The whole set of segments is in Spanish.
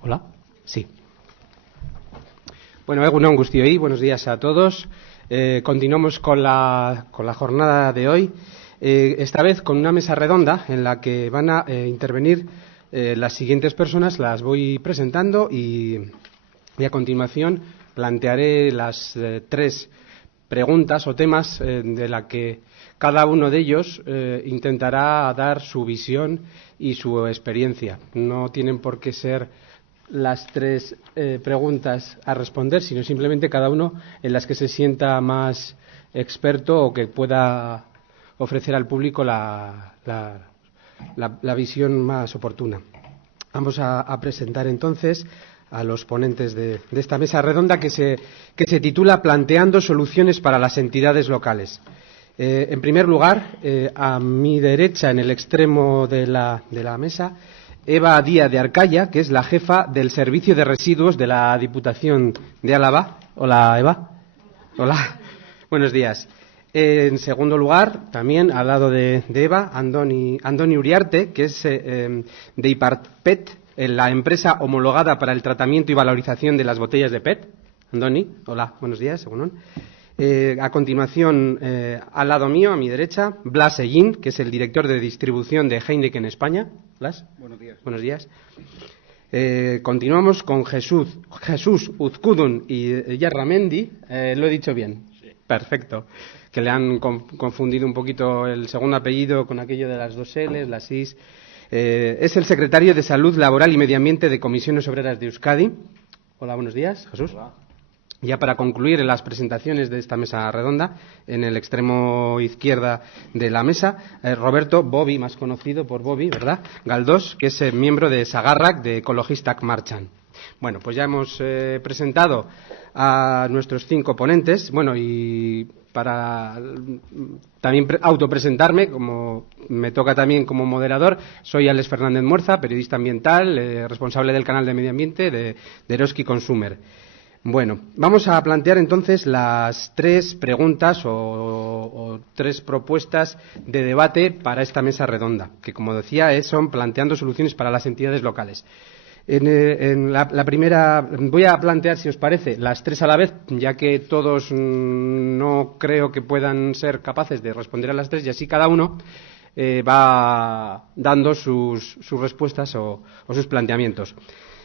Hola. Sí. Bueno, egunon guztioi, buenos días a todos. Continuamos con la jornada de hoy, esta vez con una mesa redonda en la que van a intervenir las siguientes personas. Las voy presentando y a continuación plantearé las tres preguntas o temas de la que cada uno de ellos intentará dar su visión y su experiencia. No tienen por qué ser las tres preguntas a responder, sino simplemente cada uno en las que se sienta más experto o que pueda ofrecer al público la visión más oportuna. Vamos a presentar entonces a los ponentes de esta mesa redonda que se titula Planteando soluciones para las entidades locales. En primer lugar, a mi derecha, en el extremo de la mesa, Eva Díaz de Arcaya, que es la jefa del Servicio de Residuos de la Diputación de Álava. Hola, Eva. Hola. Buenos días. En segundo lugar, también al lado de Eva, Andoni Uriarte, que es de Iparpet, la empresa homologada para el tratamiento y valorización de las botellas de PET. Andoni, hola, buenos días. A continuación, al lado mío, a mi derecha, Blas Ellín, que es el director de distribución de Heineken España. Blas. Buenos días. Buenos días. Continuamos con Jesús Uzkudun y Yarramendi. ¿Lo he dicho bien? Sí. Perfecto. Que le han confundido un poquito el segundo apellido con aquello de las dos L's, las I's. Es el secretario de Salud Laboral y Medio Ambiente de Comisiones Obreras de Euskadi. Hola, buenos días, Jesús. Hola. Ya para concluir las presentaciones de esta mesa redonda, en el extremo izquierda de la mesa, Roberto Bobby, más conocido por Bobby, ¿verdad? Galdós, que es miembro de Sagarrak, de Ecologistak Marchan. Bueno, pues ya hemos presentado a nuestros cinco ponentes. Bueno, y para también autopresentarme, como me toca también como moderador, soy Alex Fernández Muerza, periodista ambiental, responsable del canal de Medio Ambiente de Eroski Consumer. Bueno, vamos a plantear entonces las tres preguntas o tres propuestas de debate para esta mesa redonda, que, como decía, son planteando soluciones para las entidades locales. En la primera voy a plantear, si os parece, las tres a la vez, ya que todos no creo que puedan ser capaces de responder a las tres, y así cada uno va dando sus respuestas o sus planteamientos.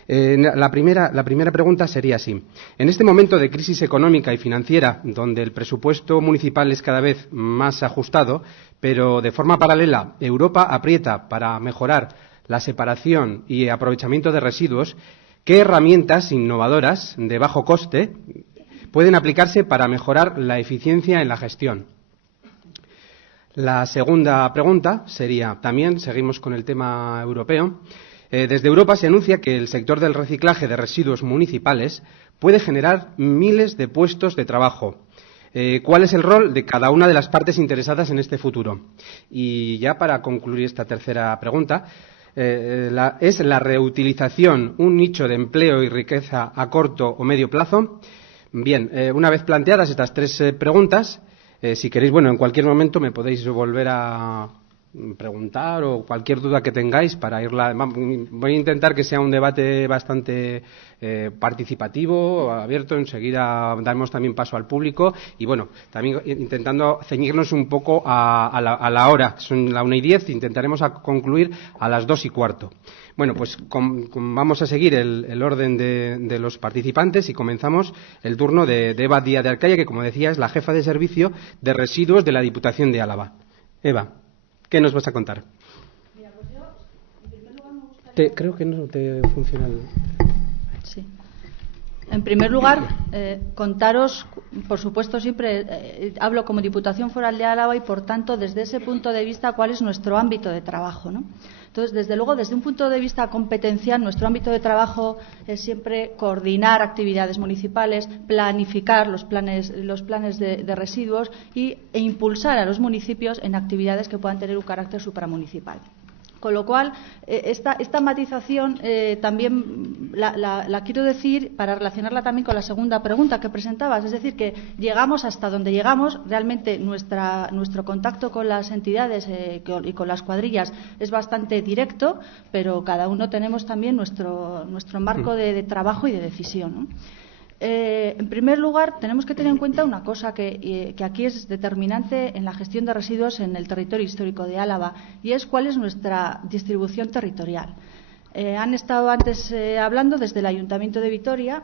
La primera pregunta sería así. En este momento de crisis económica y financiera, donde el presupuesto municipal es cada vez más ajustado, pero de forma paralela Europa aprieta para mejorar la separación y aprovechamiento de residuos, ¿qué herramientas innovadoras de bajo coste pueden aplicarse para mejorar la eficiencia en la gestión? La segunda pregunta sería, también seguimos con el tema europeo. Desde Europa se anuncia que el sector del reciclaje de residuos municipales puede generar miles de puestos de trabajo. ¿Cuál es el rol de cada una de las partes interesadas en este futuro? Y ya para concluir esta tercera pregunta, ¿es la reutilización un nicho de empleo y riqueza a corto o medio plazo? Bien, una vez planteadas estas tres preguntas, si queréis, bueno, en cualquier momento me podéis volver a preguntar o cualquier duda que tengáis para irla. Voy a intentar que sea un debate bastante participativo, abierto. Enseguida damos también paso al público y, bueno, también intentando ceñirnos un poco a la hora. Son las 1:10, intentaremos concluir a las 2:15. Bueno, pues vamos a seguir el orden de los participantes y comenzamos el turno de Eva Díaz de Arcaya, que, como decía, es la jefa de servicio de residuos de la Diputación de Álava. Eva, ¿qué nos vas a contar? Mira, pues yo, en primer lugar, me gustaría... Creo que no te funciona el... Sí. En primer lugar, contaros, por supuesto, siempre hablo como Diputación Foral de Álava y, por tanto, desde ese punto de vista, cuál es nuestro ámbito de trabajo, ¿no? Entonces, desde luego, desde un punto de vista competencial, nuestro ámbito de trabajo es siempre coordinar actividades municipales, planificar los planes de residuos e impulsar a los municipios en actividades que puedan tener un carácter supramunicipal. Con lo cual, esta matización también la quiero decir para relacionarla también con la segunda pregunta que presentabas. Es decir, que llegamos hasta donde llegamos. Realmente nuestro contacto con las entidades y con las cuadrillas es bastante directo, pero cada uno tenemos también nuestro marco de trabajo y de decisión, ¿no? En primer lugar, tenemos que tener en cuenta una cosa que aquí es determinante en la gestión de residuos en el territorio histórico de Álava, y es cuál es nuestra distribución territorial. Han estado antes hablando desde el Ayuntamiento de Vitoria,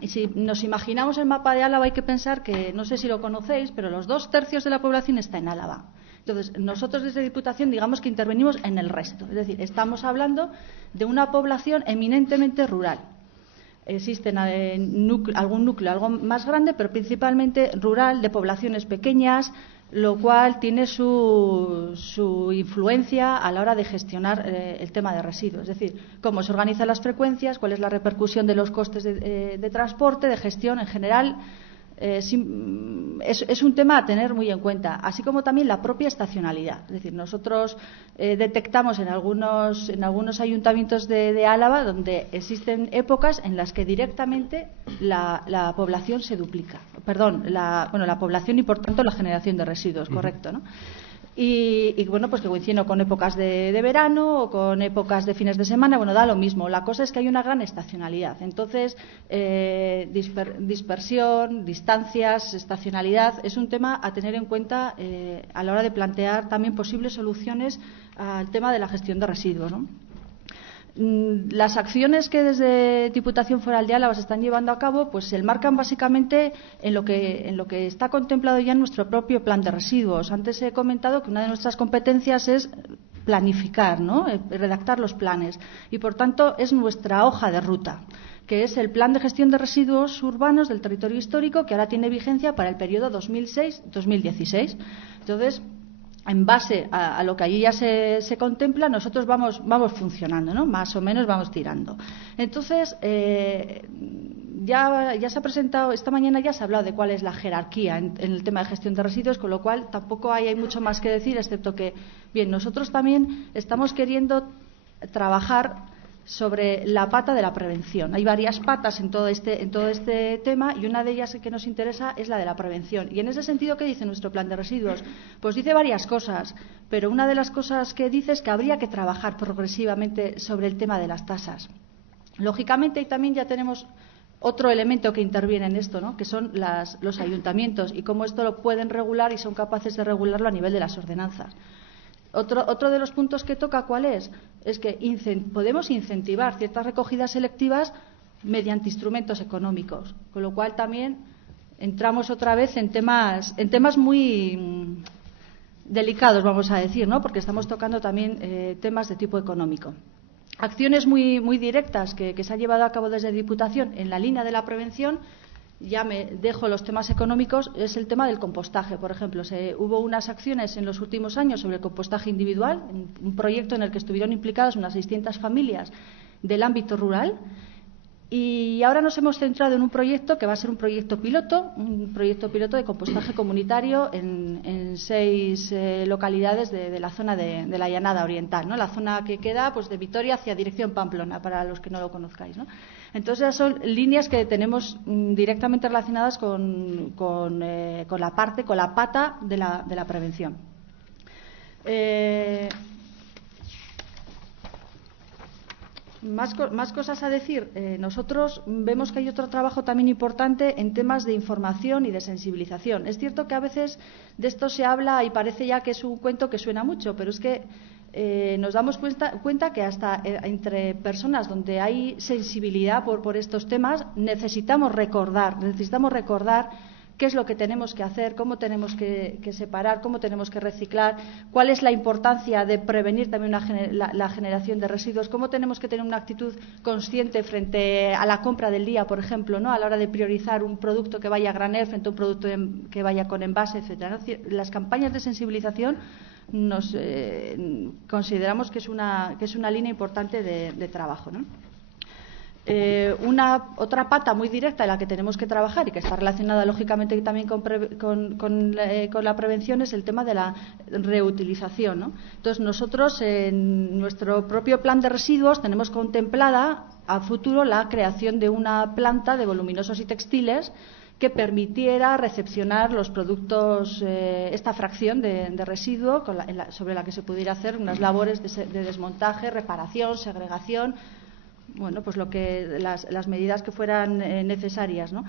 y si nos imaginamos el mapa de Álava hay que pensar que, no sé si lo conocéis, pero los 2/3 de la población está en Álava. Entonces, nosotros desde Diputación digamos que intervenimos en el resto. Es decir, estamos hablando de una población eminentemente rural. Existen algún núcleo algo más grande, pero principalmente rural, de poblaciones pequeñas, lo cual tiene su influencia a la hora de gestionar el tema de residuos. Es decir, cómo se organizan las frecuencias, cuál es la repercusión de los costes de transporte, de gestión en general. Es un tema a tener muy en cuenta, así como también la propia estacionalidad. Es decir, nosotros detectamos en algunos ayuntamientos de Álava donde existen épocas en las que directamente la población se duplica. Perdón, la población y por tanto la generación de residuos, correcto, ¿no? Y bueno, pues que coinciden con épocas de verano o con épocas de fines de semana, bueno, da lo mismo. La cosa es que hay una gran estacionalidad. Entonces, dispersión, distancias, estacionalidad, es un tema a tener en cuenta a la hora de plantear también posibles soluciones al tema de la gestión de residuos, ¿no? Las acciones que desde Diputación Foral de Álava se están llevando a cabo pues se enmarcan básicamente en lo que está contemplado ya en nuestro propio plan de residuos. Antes he comentado que una de nuestras competencias es planificar, ¿no? Redactar los planes, y por tanto es nuestra hoja de ruta, que es el Plan de Gestión de Residuos Urbanos del Territorio Histórico, que ahora tiene vigencia para el periodo 2006-2016. Entonces, en base a lo que allí ya se contempla, nosotros vamos funcionando, ¿no? Más o menos vamos tirando. Entonces, ya se ha presentado, esta mañana ya se ha hablado de cuál es la jerarquía en el tema de gestión de residuos, con lo cual tampoco hay mucho más que decir, excepto que, bien, nosotros también estamos queriendo trabajar sobre la pata de la prevención. Hay varias patas en todo este tema, y una de ellas que nos interesa es la de la prevención. Y en ese sentido, ¿qué dice nuestro plan de residuos? Pues dice varias cosas, pero una de las cosas que dice es que habría que trabajar progresivamente sobre el tema de las tasas. Lógicamente, y también ya tenemos otro elemento que interviene en esto, ¿no? Que son los ayuntamientos y cómo esto lo pueden regular y son capaces de regularlo a nivel de las ordenanzas. Otro de los puntos que toca, ¿cuál es? Es que podemos incentivar ciertas recogidas selectivas mediante instrumentos económicos, con lo cual también entramos otra vez en temas muy delicados, vamos a decir, ¿no? Porque estamos tocando también temas de tipo económico. Acciones muy directas que se han llevado a cabo desde Diputación en la línea de la prevención. Ya me dejo los temas económicos, es el tema del compostaje. Por ejemplo, hubo unas acciones en los últimos años sobre el compostaje individual, un proyecto en el que estuvieron implicadas unas 600 familias del ámbito rural, y ahora nos hemos centrado en un proyecto que va a ser un proyecto piloto de compostaje comunitario en 6 localidades de la zona de la Llanada Oriental, ¿no? La zona que queda pues de Vitoria hacia dirección Pamplona, para los que no lo conozcáis, ¿no? Entonces, esas son líneas que tenemos directamente relacionadas con la pata de la prevención. Más cosas a decir. Nosotros vemos que hay otro trabajo también importante en temas de información y de sensibilización. Es cierto que a veces de esto se habla y parece ya que es un cuento que suena mucho, pero es que nos damos cuenta que hasta entre personas donde hay sensibilidad por estos temas necesitamos recordar qué es lo que tenemos que hacer, cómo tenemos que separar, cómo tenemos que reciclar, cuál es la importancia de prevenir también la generación de residuos, cómo tenemos que tener una actitud consciente frente a la compra del día, por ejemplo, ¿no? A la hora de priorizar un producto que vaya a granel frente a un producto que vaya con envase, etcétera, ¿no? Las campañas de sensibilización consideramos que es una línea importante de trabajo, ¿no? Otra pata muy directa en la que tenemos que trabajar y que está relacionada lógicamente también con la prevención es el tema de la reutilización, ¿no? Entonces, nosotros en nuestro propio plan de residuos tenemos contemplada a futuro la creación de una planta de voluminosos y textiles que permitiera recepcionar los productos, esta fracción de residuo sobre la que se pudiera hacer unas labores de desmontaje, reparación, segregación, bueno, pues las medidas que fueran necesarias, ¿no?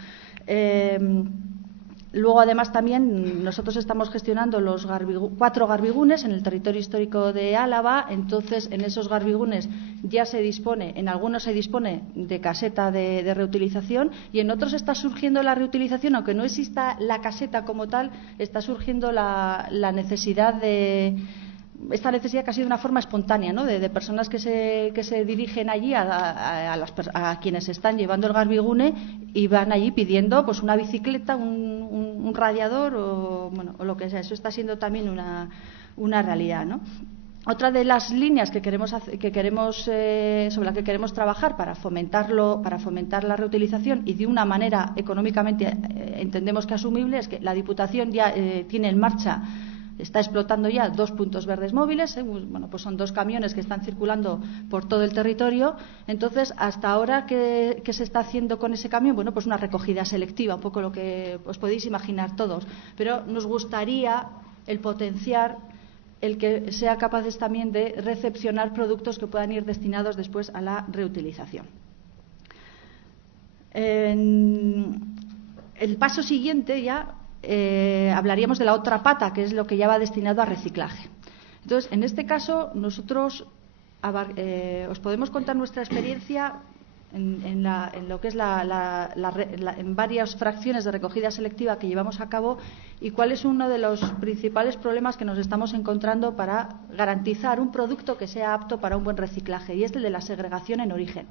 Luego, además, también nosotros estamos gestionando los 4 garbigunes en el territorio histórico de Álava. Entonces, en esos garbigunes ya se dispone, en algunos se dispone de caseta de reutilización y en otros está surgiendo la reutilización, aunque no exista la caseta como tal, está surgiendo la necesidad esta necesidad que ha sido de una forma espontánea, ¿no? de personas que se dirigen allí a quienes están llevando el garbigune y van allí pidiendo pues una bicicleta, un radiador o lo que sea. Eso está siendo también una realidad, ¿no? Otra de las líneas sobre la que queremos trabajar para fomentar la reutilización y de una manera económicamente entendemos que asumible es que la Diputación ya tiene en marcha, está explotando ya 2 puntos verdes móviles, bueno, pues son 2 camiones que están circulando por todo el territorio. Entonces, hasta ahora, ¿qué se está haciendo con ese camión? Bueno, pues una recogida selectiva, un poco lo que os podéis imaginar todos. Pero nos gustaría el potenciar el que sea capaces también de recepcionar productos que puedan ir destinados después a la reutilización. En el paso siguiente ya hablaríamos de la otra pata, que es lo que ya va destinado a reciclaje. Entonces, en este caso, nosotros os podemos contar nuestra experiencia en lo que es en varias fracciones de recogida selectiva que llevamos a cabo y cuál es uno de los principales problemas que nos estamos encontrando para garantizar un producto que sea apto para un buen reciclaje, y es el de la segregación en origen.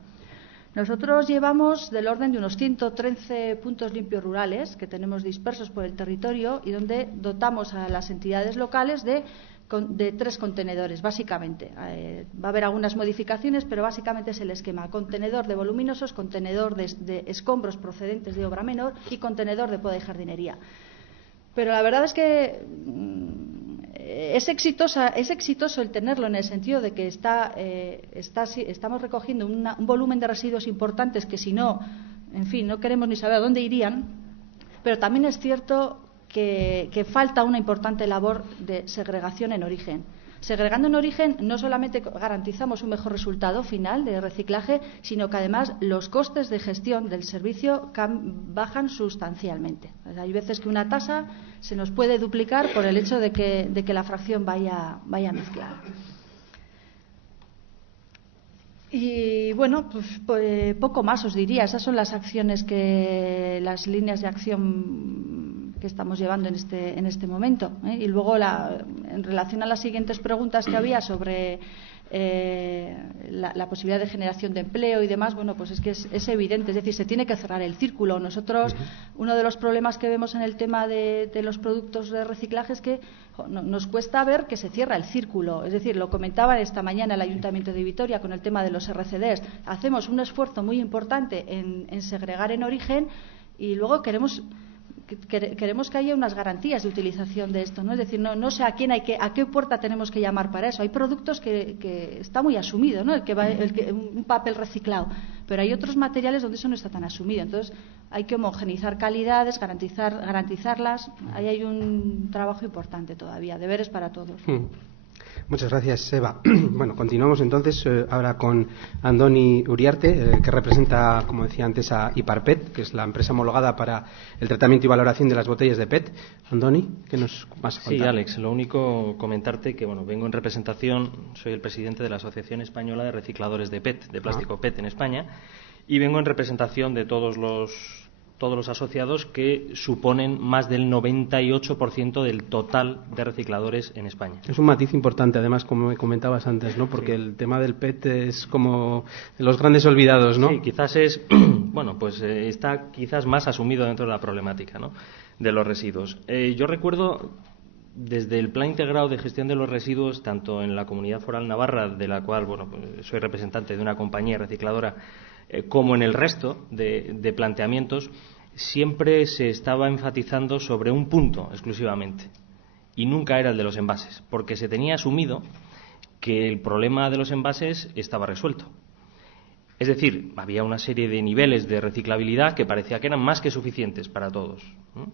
Nosotros llevamos del orden de unos 113 puntos limpios rurales que tenemos dispersos por el territorio y donde dotamos a las entidades locales de 3 contenedores, básicamente. Va a haber algunas modificaciones, pero básicamente es el esquema: contenedor de voluminosos, contenedor de escombros procedentes de obra menor y contenedor de poda y jardinería. Pero la verdad es que es exitoso el tenerlo, en el sentido de que estamos recogiendo un volumen de residuos importantes que, si no, en fin, no queremos ni saber a dónde irían. Pero también es cierto que falta una importante labor de segregación en origen. Segregando en origen no solamente garantizamos un mejor resultado final de reciclaje, sino que además los costes de gestión del servicio bajan sustancialmente. Hay veces que una tasa se nos puede duplicar por el hecho de que la fracción vaya mezclada. Y bueno, pues poco más os diría. Esas son las las líneas de acción que estamos llevando en este momento. Y luego, en relación a las siguientes preguntas que había sobre la posibilidad de generación de empleo y demás, bueno, pues es que es evidente, es decir, se tiene que cerrar el círculo. Nosotros, uno de los problemas que vemos en el tema de los productos de reciclaje es que nos cuesta ver que se cierra el círculo. Es decir, lo comentaba esta mañana el Ayuntamiento de Vitoria con el tema de los RCDs. Hacemos un esfuerzo muy importante en segregar en origen y luego queremos que haya unas garantías de utilización de esto, ¿no? Es decir, no sé a qué puerta tenemos que llamar para eso. Hay productos que está muy asumido, ¿no? Un papel reciclado, pero hay otros materiales donde eso no está tan asumido. Entonces hay que homogeneizar calidades, garantizarlas. Ahí hay un trabajo importante todavía, deberes para todos. Muchas gracias, Eva. Bueno, continuamos entonces ahora con Andoni Uriarte, que representa, como decía antes, a Iparpet, que es la empresa homologada para el tratamiento y valoración de las botellas de PET. Andoni, ¿qué nos vas a contar? Sí, Alex, lo único comentarte que vengo en representación, soy el presidente de la Asociación Española de Recicladores de PET, de plástico PET en España, y vengo en representación de todos los asociados, que suponen más del 98% del total de recicladores en España. Es un matiz importante, además, como me comentabas antes, ¿no? Porque el tema del PET es como de los grandes olvidados, ¿no? Sí, quizás está quizás más asumido dentro de la problemática, ¿no?, de los residuos. Yo recuerdo, desde el Plan Integrado de Gestión de los Residuos, tanto en la Comunidad Foral Navarra, de la cual soy representante de una compañía recicladora, como en el resto de planteamientos, siempre se estaba enfatizando sobre un punto exclusivamente, y nunca era el de los envases, porque se tenía asumido que el problema de los envases estaba resuelto. Es decir, había una serie de niveles de reciclabilidad que parecía que eran más que suficientes para todos, ¿no?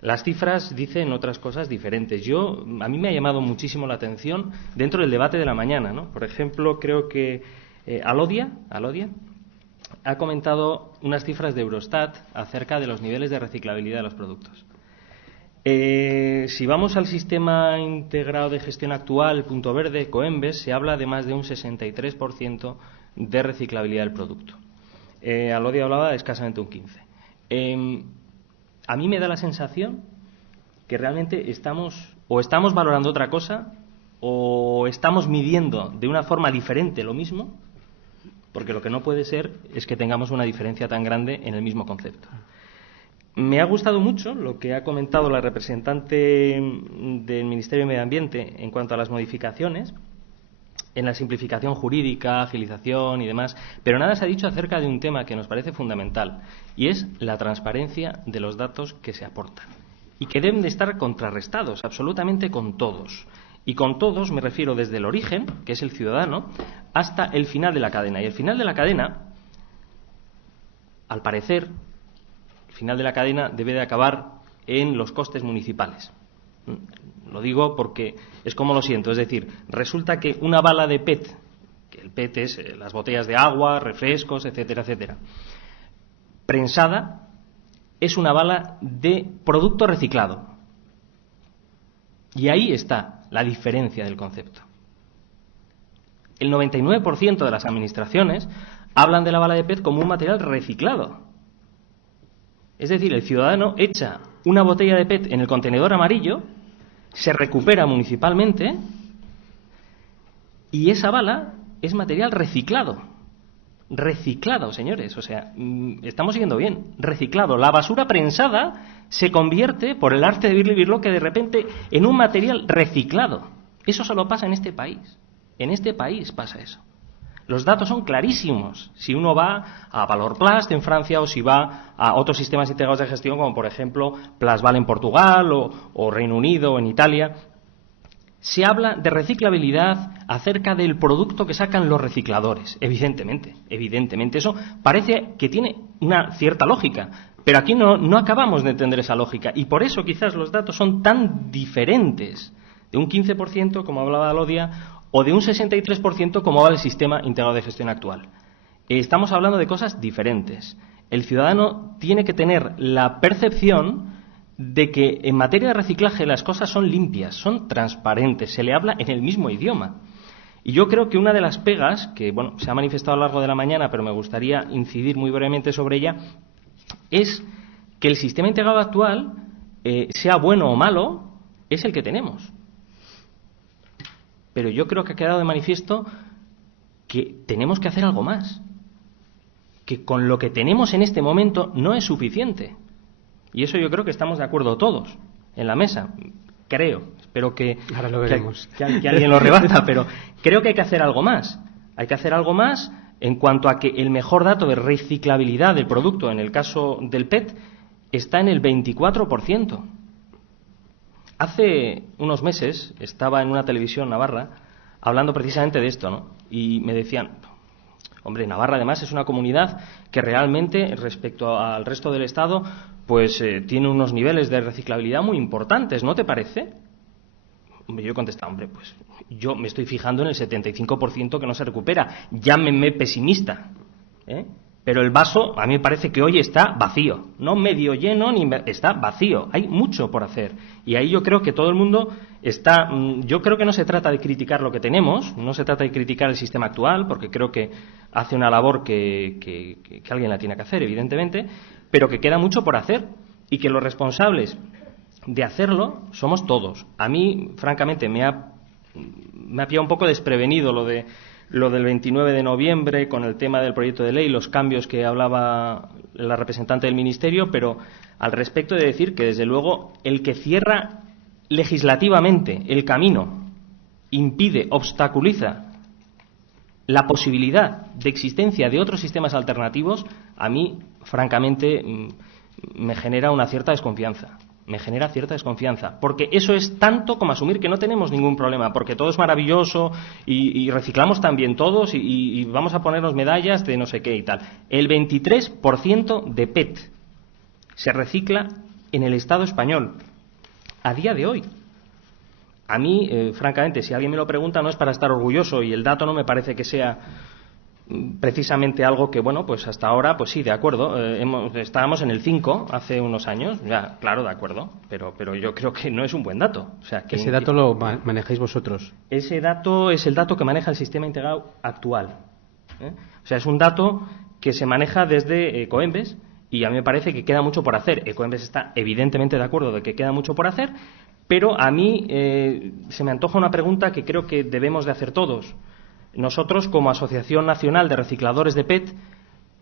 Las cifras dicen otras cosas diferentes. A mí me ha llamado muchísimo la atención dentro del debate de la mañana, ¿no? Por ejemplo, creo que Alodia ha comentado unas cifras de Eurostat acerca de los niveles de reciclabilidad de los productos. Si vamos al sistema integrado de gestión actual, Punto Verde, Coembes, se habla de más de un 63% de reciclabilidad del producto. Alodia hablaba de escasamente un 15%. A mí me da la sensación que realmente estamos valorando otra cosa o estamos midiendo de una forma diferente lo mismo, porque lo que no puede ser es que tengamos una diferencia tan grande en el mismo concepto. Me ha gustado mucho lo que ha comentado la representante del Ministerio de Medio Ambiente en cuanto a las modificaciones en la simplificación jurídica, agilización y demás, pero nada se ha dicho acerca de un tema que nos parece fundamental, y es la transparencia de los datos que se aportan, y que deben de estar contrarrestados absolutamente con todos. Y con todos me refiero desde el origen, que es el ciudadano, hasta el final de la cadena. Y el final de la cadena, al parecer, el final de la cadena debe de acabar en los costes municipales. Lo digo porque es como lo siento, es decir, resulta que una bala de PET, que el PET es las botellas de agua, refrescos, etcétera, etcétera, prensada, es una bala de producto reciclado. Y ahí está la diferencia del concepto. El 99% de las administraciones hablan de la bala de PET como un material reciclado. Es decir, el ciudadano echa una botella de PET en el contenedor amarillo, se recupera municipalmente y esa bala es material reciclado. Reciclado, señores. O sea, estamos siguiendo bien. Reciclado. La basura prensada se convierte, por el arte de vivirlo, que de repente en un material reciclado. Eso solo pasa en este país. En este país pasa eso. Los datos son clarísimos. Si uno va a Valorplast en Francia o si va a otros sistemas integrados de gestión, como por ejemplo Plasval en Portugal o Reino Unido o en Italia, se habla de reciclabilidad acerca del producto que sacan los recicladores. Evidentemente. Eso parece que tiene una cierta lógica, pero aquí no acabamos de entender esa lógica. Y por eso quizás los datos son tan diferentes, de un 15%, como hablaba Alodia, o de un 63% como va el sistema integrado de gestión actual. Estamos hablando de cosas diferentes. El ciudadano tiene que tener la percepción de que en materia de reciclaje las cosas son limpias, son transparentes, se le habla en el mismo idioma. Y yo creo que una de las pegas, que bueno, se ha manifestado a lo largo de la mañana, pero me gustaría incidir muy brevemente sobre ella, es que el sistema integrado actual, sea bueno o malo, es el que tenemos. Pero yo creo que ha quedado de manifiesto que tenemos que hacer algo más. Que con lo que tenemos en este momento no es suficiente. Y eso yo creo que estamos de acuerdo todos en la mesa. Creo. Espero que alguien lo rebata, pero creo que hay que hacer algo más. Hay que hacer algo más en cuanto a que el mejor dato de reciclabilidad del producto, en el caso del PET, está en el 24%. Hace unos meses estaba en una televisión navarra hablando precisamente de esto, ¿no? Y me decían, hombre, Navarra además es una comunidad que realmente respecto al resto del Estado pues tiene unos niveles de reciclabilidad muy importantes, ¿no te parece? Hombre, yo he contestado, hombre, pues yo me estoy fijando en el 75% que no se recupera. Llámenme pesimista, ¿eh? Pero el vaso, a mí me parece que hoy está vacío. No medio lleno, está vacío. Hay mucho por hacer. Y ahí yo creo que todo el mundo está... Yo creo que no se trata de criticar lo que tenemos, no se trata de criticar el sistema actual, porque creo que hace una labor que alguien la tiene que hacer, evidentemente, pero que queda mucho por hacer y que los responsables de hacerlo somos todos. A mí, francamente, me ha pillado un poco desprevenido lo del 29 de noviembre con el tema del proyecto de ley, los cambios que hablaba la representante del Ministerio, pero al respecto de decir que, desde luego, el que cierra legislativamente el camino, impide, obstaculiza la posibilidad de existencia de otros sistemas alternativos, a mí, francamente, me genera una cierta desconfianza. me genera cierta desconfianza, porque eso es tanto como asumir que no tenemos ningún problema, porque todo es maravilloso y reciclamos también todos y vamos a ponernos medallas de no sé qué y tal. El 23% de PET se recicla en el Estado español a día de hoy. A mí, francamente, si alguien me lo pregunta, no es para estar orgulloso, y el dato no me parece que sea precisamente algo que, bueno, pues hasta ahora, pues sí, de acuerdo, estábamos en el 5 hace unos años, ya, claro, de acuerdo, pero yo creo que no es un buen dato. O sea, que ese dato lo manejáis vosotros. Ese dato es el dato que maneja el sistema integrado actual, ¿eh? O sea, es un dato que se maneja desde Ecoembes, y a mí me parece que queda mucho por hacer. Ecoembes está evidentemente de acuerdo de que queda mucho por hacer, pero a mí se me antoja una pregunta que creo que debemos de hacer todos. Nosotros, como Asociación Nacional de Recicladores de PET,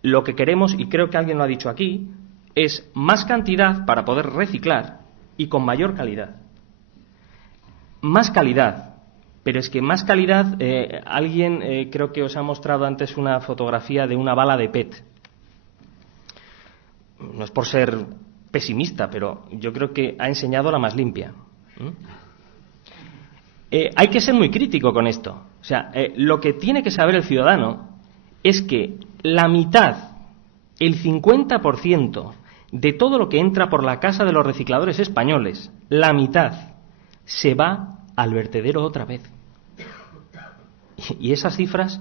lo que queremos, y creo que alguien lo ha dicho aquí, es más cantidad para poder reciclar y con mayor calidad. Más calidad, pero es que más calidad, alguien creo que os ha mostrado antes una fotografía de una bala de PET. No es por ser pesimista, pero yo creo que ha enseñado la más limpia. Hay que ser muy crítico con esto. O sea, lo que tiene que saber el ciudadano es que la mitad, el 50% de todo lo que entra por la casa de los recicladores españoles, la mitad, se va al vertedero otra vez. Y esas cifras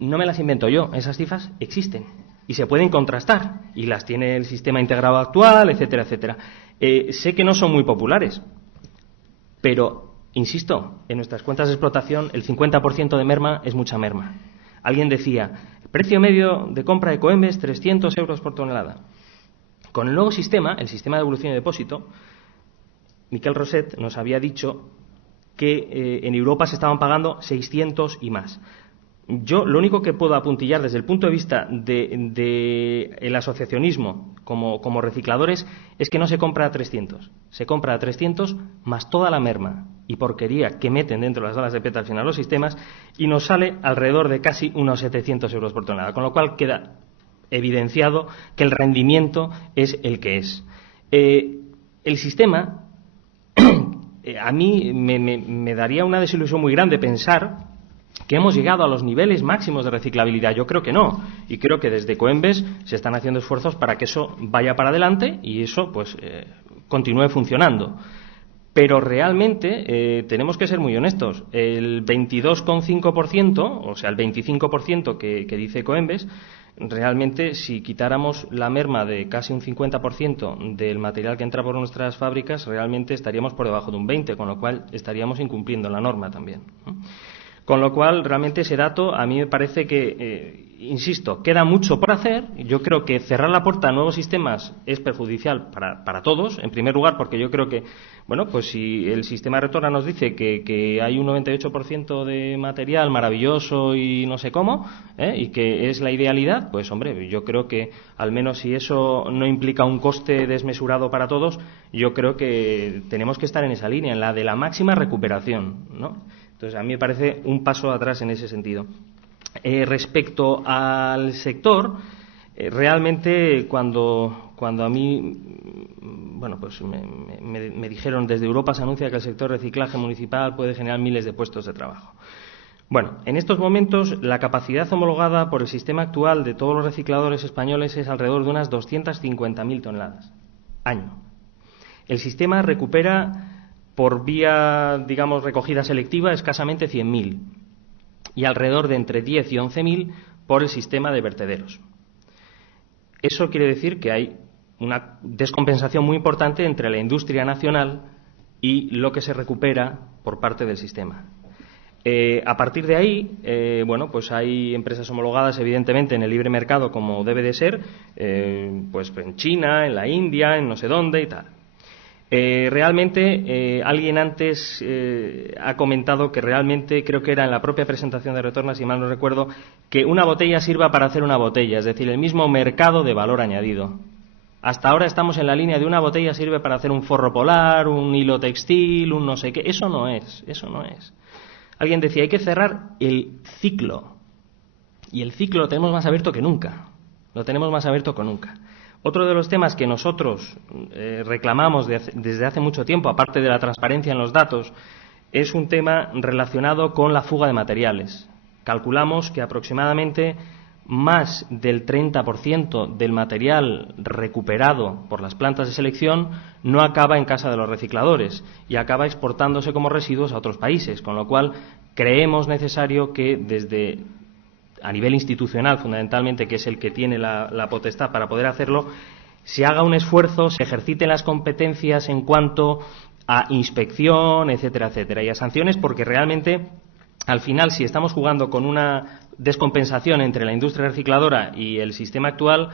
no me las invento yo, esas cifras existen y se pueden contrastar, y las tiene el sistema integrado actual, etcétera, etcétera. Sé que no son muy populares, pero insisto, en nuestras cuentas de explotación el 50% de merma es mucha merma. Alguien decía, precio medio de compra de Ecoembes, 300 euros por tonelada. Con el nuevo sistema, el sistema de devolución y depósito, Miquel Roset nos había dicho que en Europa se estaban pagando 600 y más. Yo lo único que puedo apuntillar desde el punto de vista del asociacionismo como recicladores es que no se compra a 300. Se compra a 300 más toda la merma y porquería que meten dentro de las balas de PET al final los sistemas, y nos sale alrededor de casi unos 700 euros por tonelada, con lo cual queda evidenciado que el rendimiento es el que es. El sistema, a mí me daría una desilusión muy grande pensar que hemos llegado a los niveles máximos de reciclabilidad. Yo creo que no, y creo que desde Ecoembes se están haciendo esfuerzos para que eso vaya para adelante y eso pues continúe funcionando. Pero realmente tenemos que ser muy honestos. El 22,5%, o sea, el 25% que dice Ecoembes, realmente si quitáramos la merma de casi un 50% del material que entra por nuestras fábricas, realmente estaríamos por debajo de un 20%, con lo cual estaríamos incumpliendo la norma también, ¿no? Con lo cual, realmente ese dato a mí me parece que, insisto, queda mucho por hacer. Yo creo que cerrar la puerta a nuevos sistemas es perjudicial para todos. En primer lugar, porque yo creo que, bueno, pues si el sistema de retorno nos dice que hay un 98% de material maravilloso y no sé cómo, y que es la idealidad, pues hombre, yo creo que al menos si eso no implica un coste desmesurado para todos, yo creo que tenemos que estar en esa línea, en la de la máxima recuperación, ¿no? Entonces, a mí me parece un paso atrás en ese sentido. Respecto al sector, realmente cuando a mí, bueno, pues me dijeron desde Europa se anuncia que el sector reciclaje municipal puede generar miles de puestos de trabajo. Bueno, en estos momentos la capacidad homologada por el sistema actual de todos los recicladores españoles es alrededor de unas 250.000 toneladas año. El sistema recupera por vía, digamos, recogida selectiva, escasamente 100.000, y alrededor de entre 10 y 11.000 por el sistema de vertederos. Eso quiere decir que hay una descompensación muy importante entre la industria nacional y lo que se recupera por parte del sistema. A partir de ahí, bueno, pues hay empresas homologadas, evidentemente, en el libre mercado, como debe de ser, pues en China, en la India, en no sé dónde y tal. Realmente, alguien antes ha comentado que realmente, creo que era en la propia presentación de Retorna, si mal no recuerdo, que una botella sirva para hacer una botella, es decir, el mismo mercado de valor añadido. Hasta ahora estamos en la línea de una botella sirve para hacer un forro polar, un hilo textil, un no sé qué. Eso no es, eso no es. Alguien decía, hay que cerrar el ciclo. Y el ciclo lo tenemos más abierto que nunca. Lo tenemos más abierto que nunca. Otro de los temas que nosotros reclamamos desde hace mucho tiempo, aparte de la transparencia en los datos, es un tema relacionado con la fuga de materiales. Calculamos que aproximadamente más del 30% del material recuperado por las plantas de selección no acaba en casa de los recicladores y acaba exportándose como residuos a otros países, con lo cual creemos necesario que desde a nivel institucional, fundamentalmente, que es el que tiene la potestad para poder hacerlo, se haga un esfuerzo, se ejerciten las competencias en cuanto a inspección, etcétera, etcétera, y a sanciones, porque realmente, al final, si estamos jugando con una descompensación entre la industria recicladora y el sistema actual,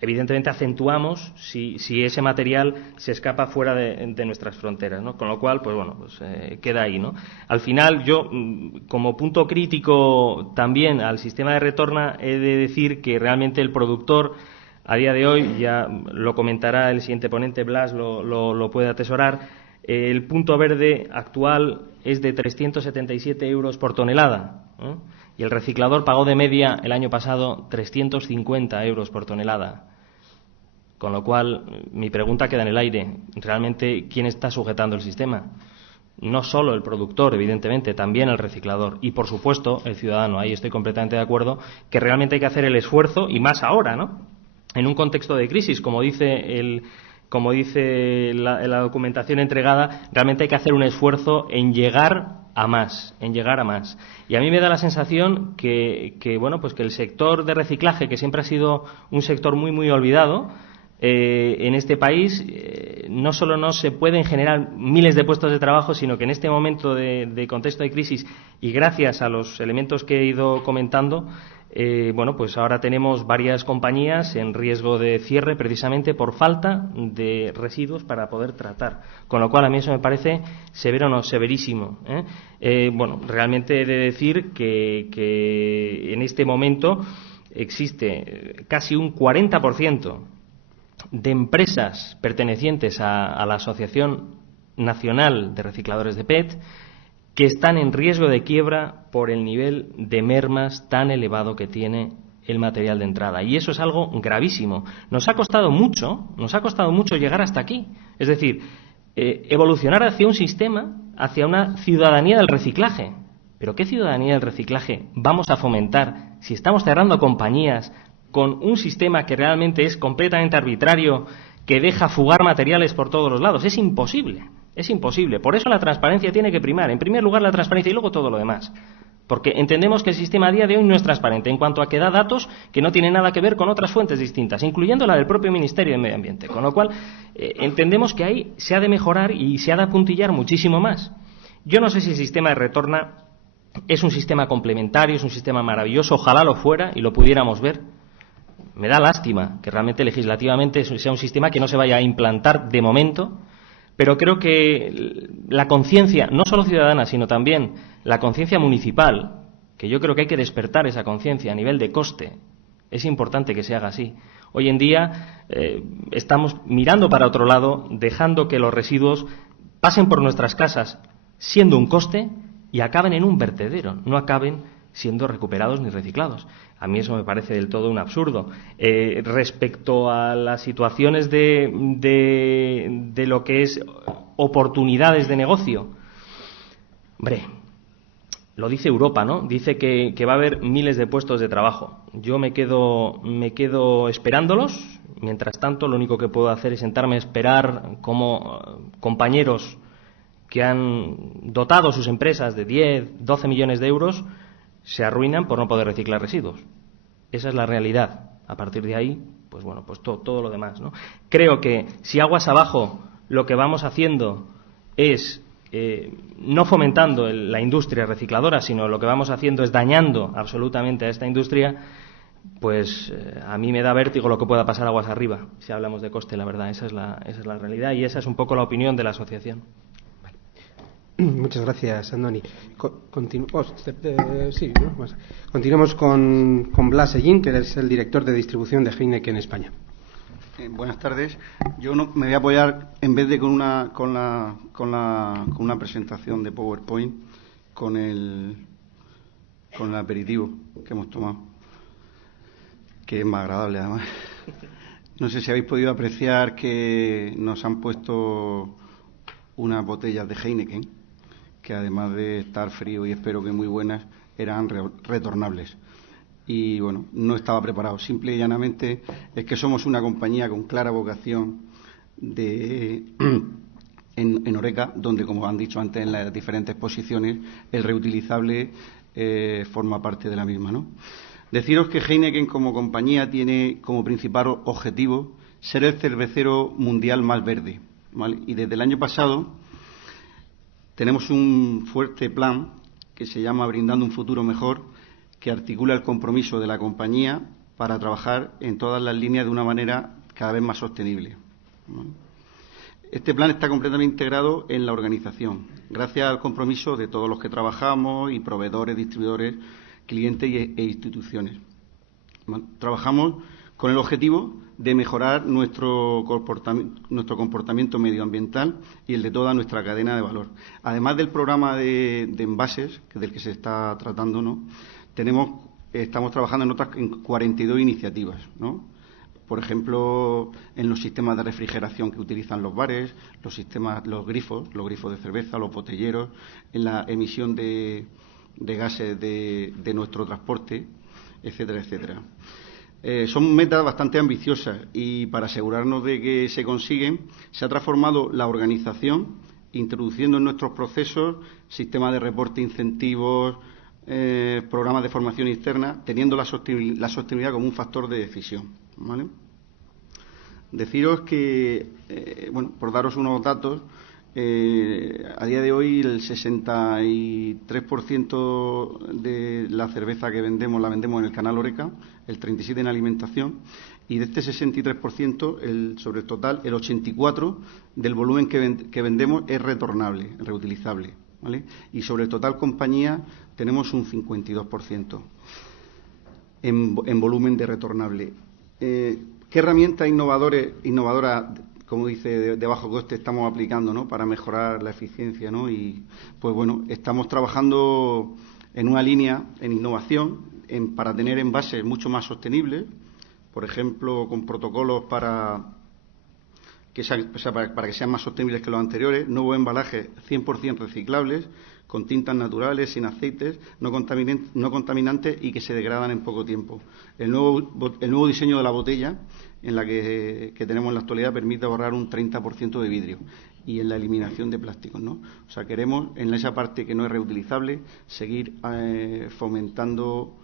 evidentemente acentuamos si ese material se escapa fuera de nuestras fronteras, ¿no? Con lo cual, queda ahí, ¿no? Al final, yo, como punto crítico también al sistema de retorna, he de decir que realmente el productor, a día de hoy, ya lo comentará el siguiente ponente, Blas, lo puede atesorar, el punto verde actual es de 377 euros por tonelada, ¿eh? Y el reciclador pagó de media el año pasado 350 euros por tonelada. Con lo cual, mi pregunta queda en el aire. ¿Realmente quién está sujetando el sistema? No solo el productor, evidentemente, también el reciclador. Y, por supuesto, el ciudadano. Ahí estoy completamente de acuerdo, que realmente hay que hacer el esfuerzo, y más ahora, ¿no? En un contexto de crisis, como dice la documentación entregada, realmente hay que hacer un esfuerzo en llegar a más. Y a mí me da la sensación que el sector de reciclaje, que siempre ha sido un sector muy, muy olvidado en este país, no solo no se pueden generar miles de puestos de trabajo, sino que en este momento de contexto de crisis, y gracias a los elementos que he ido comentando, ahora tenemos varias compañías en riesgo de cierre precisamente por falta de residuos para poder tratar. Con lo cual, a mí eso me parece severo, no, severísimo, ¿eh? Realmente he de decir que en este momento existe casi un 40% de empresas pertenecientes a la Asociación Nacional de Recicladores de PET que están en riesgo de quiebra por el nivel de mermas tan elevado que tiene el material de entrada. Y eso es algo gravísimo. Nos ha costado mucho llegar hasta aquí. Es decir, evolucionar hacia un sistema, hacia una ciudadanía del reciclaje. ¿Pero qué ciudadanía del reciclaje vamos a fomentar si estamos cerrando compañías con un sistema que realmente es completamente arbitrario, que deja fugar materiales por todos los lados? Es imposible. Es imposible. Por eso la transparencia tiene que primar. En primer lugar, la transparencia y luego todo lo demás. Porque entendemos que el sistema a día de hoy no es transparente en cuanto a que da datos que no tienen nada que ver con otras fuentes distintas, incluyendo la del propio Ministerio de Medio Ambiente. Con lo cual, entendemos que ahí se ha de mejorar y se ha de apuntillar muchísimo más. Yo no sé si el sistema de retorna es un sistema complementario, es un sistema maravilloso. Ojalá lo fuera y lo pudiéramos ver. Me da lástima que realmente legislativamente sea un sistema que no se vaya a implantar de momento. Pero creo que la conciencia, no solo ciudadana, sino también la conciencia municipal, que yo creo que hay que despertar esa conciencia a nivel de coste, es importante que se haga así. Hoy en día estamos mirando para otro lado, dejando que los residuos pasen por nuestras casas siendo un coste y acaben en un vertedero, no acaben siendo recuperados ni reciclados. A mí eso me parece del todo un absurdo. Respecto a las situaciones de lo que es oportunidades de negocio, hombre, lo dice Europa, ¿no? Dice que va a haber miles de puestos de trabajo. Yo me quedo esperándolos. Mientras tanto, lo único que puedo hacer es sentarme a esperar como compañeros que han dotado sus empresas de 10, 12 millones de euros se arruinan por no poder reciclar residuos. Esa es la realidad. A partir de ahí, todo lo demás, ¿no? Creo que si aguas abajo lo que vamos haciendo es no fomentando la industria recicladora, sino lo que vamos haciendo es dañando absolutamente a esta industria, a mí me da vértigo lo que pueda pasar aguas arriba, si hablamos de coste, la verdad. Esa es la realidad y esa es un poco la opinión de la asociación. Muchas gracias, Andoni. Continuamos con Blas Sellín, que es el director de distribución de Heineken en España. Buenas tardes. Yo me voy a apoyar, en vez de con una presentación de PowerPoint, con el aperitivo que hemos tomado, que es más agradable además. No sé si habéis podido apreciar que nos han puesto unas botellas de Heineken, que además de estar frío y espero que muy buenas, eran retornables. Y bueno, no estaba preparado. Simple y llanamente es que somos una compañía con clara vocación en Horeca, donde, como han dicho antes en las diferentes posiciones, el reutilizable forma parte de la misma, ¿no? Deciros que Heineken como compañía tiene como principal objetivo ser el cervecero mundial más verde, ¿vale? Y desde el año pasado tenemos un fuerte plan que se llama Brindando un futuro mejor, que articula el compromiso de la compañía para trabajar en todas las líneas de una manera cada vez más sostenible, ¿vale? Este plan está completamente integrado en la organización, gracias al compromiso de todos los que trabajamos y proveedores, distribuidores, clientes e instituciones. Trabajamos con el objetivo de mejorar nuestro comportamiento medioambiental y el de toda nuestra cadena de valor. Además del programa de envases, del que se está tratando, ¿no? Estamos trabajando en 42 iniciativas, ¿no? Por ejemplo, en los sistemas de refrigeración que utilizan los bares, los grifos de cerveza, los botelleros, en la emisión de gases de nuestro transporte, etcétera, etcétera. Son metas bastante ambiciosas y para asegurarnos de que se consiguen, se ha transformado la organización, introduciendo en nuestros procesos sistemas de reporte, incentivos, programas de formación interna, teniendo la sostenibilidad como un factor de decisión, ¿vale? Deciros que, por daros unos datos, a día de hoy el 63% de la cerveza que vendemos la vendemos en el canal Horeca, el 37% en alimentación, y de este 63%, sobre el total, el 84% del volumen que vendemos es retornable, reutilizable, ¿vale? Y sobre el total compañía tenemos un 52% en volumen de retornable. ¿Qué herramientas innovadoras, como dice, de bajo coste estamos aplicando, ¿no?, para mejorar la eficiencia, ¿no? Y pues bueno, estamos trabajando en una línea en innovación para tener envases mucho más sostenibles, por ejemplo, con protocolos para que sean más sostenibles que los anteriores, nuevos embalajes 100% reciclables, con tintas naturales, sin aceites, no contaminantes y que se degradan en poco tiempo. El nuevo diseño de la botella, en la que tenemos en la actualidad, permite ahorrar un 30% de vidrio y en la eliminación de plásticos, ¿no? O sea, queremos, en esa parte que no es reutilizable, seguir fomentando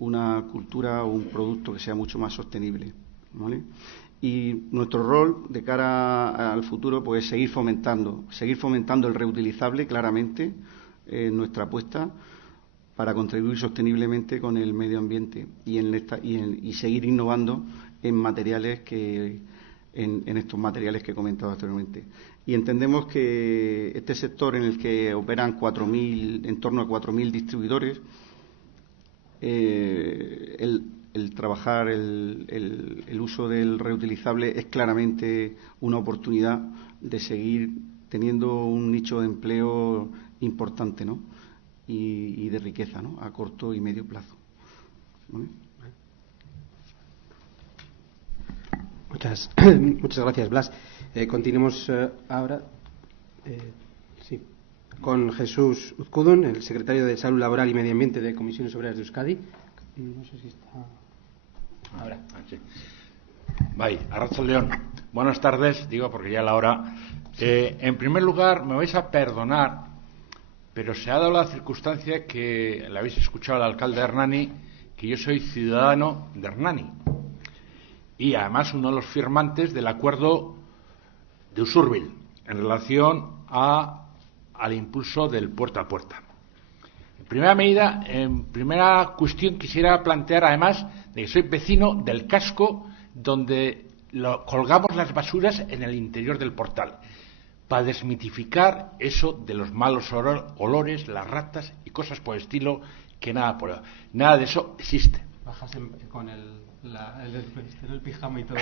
una cultura o un producto que sea mucho más sostenible, ¿vale? Y nuestro rol de cara al futuro pues es seguir fomentando el reutilizable, claramente, nuestra apuesta para contribuir sosteniblemente con el medio ambiente y seguir innovando en materiales en estos materiales que he comentado anteriormente. Y entendemos que este sector, en el que operan en torno a 4.000 distribuidores, el trabajar el uso del reutilizable es claramente una oportunidad de seguir teniendo un nicho de empleo importante, ¿no?, y de riqueza, ¿no?, a corto y medio plazo, ¿vale? Muchas gracias, Blas. Continuemos ahora con Jesús Uzkudun, el secretario de Salud Laboral y Medio Ambiente de Comisiones Obreras de Euskadi. No sé si está ahora. Sí. Bye, Arratsaldeon. Buenas tardes, digo porque ya es la hora. En primer lugar, me vais a perdonar, pero se ha dado la circunstancia que le habéis escuchado al alcalde de Hernani, que yo soy ciudadano de Hernani y además uno de los firmantes del acuerdo de Usurbil en relación al impulso del puerta a puerta. En primera cuestión quisiera plantear, además, de que soy vecino del casco donde colgamos las basuras en el interior del portal, para desmitificar eso de los malos olores, las ratas y cosas por el estilo, que nada de eso existe. Bajas con el pijama y todo.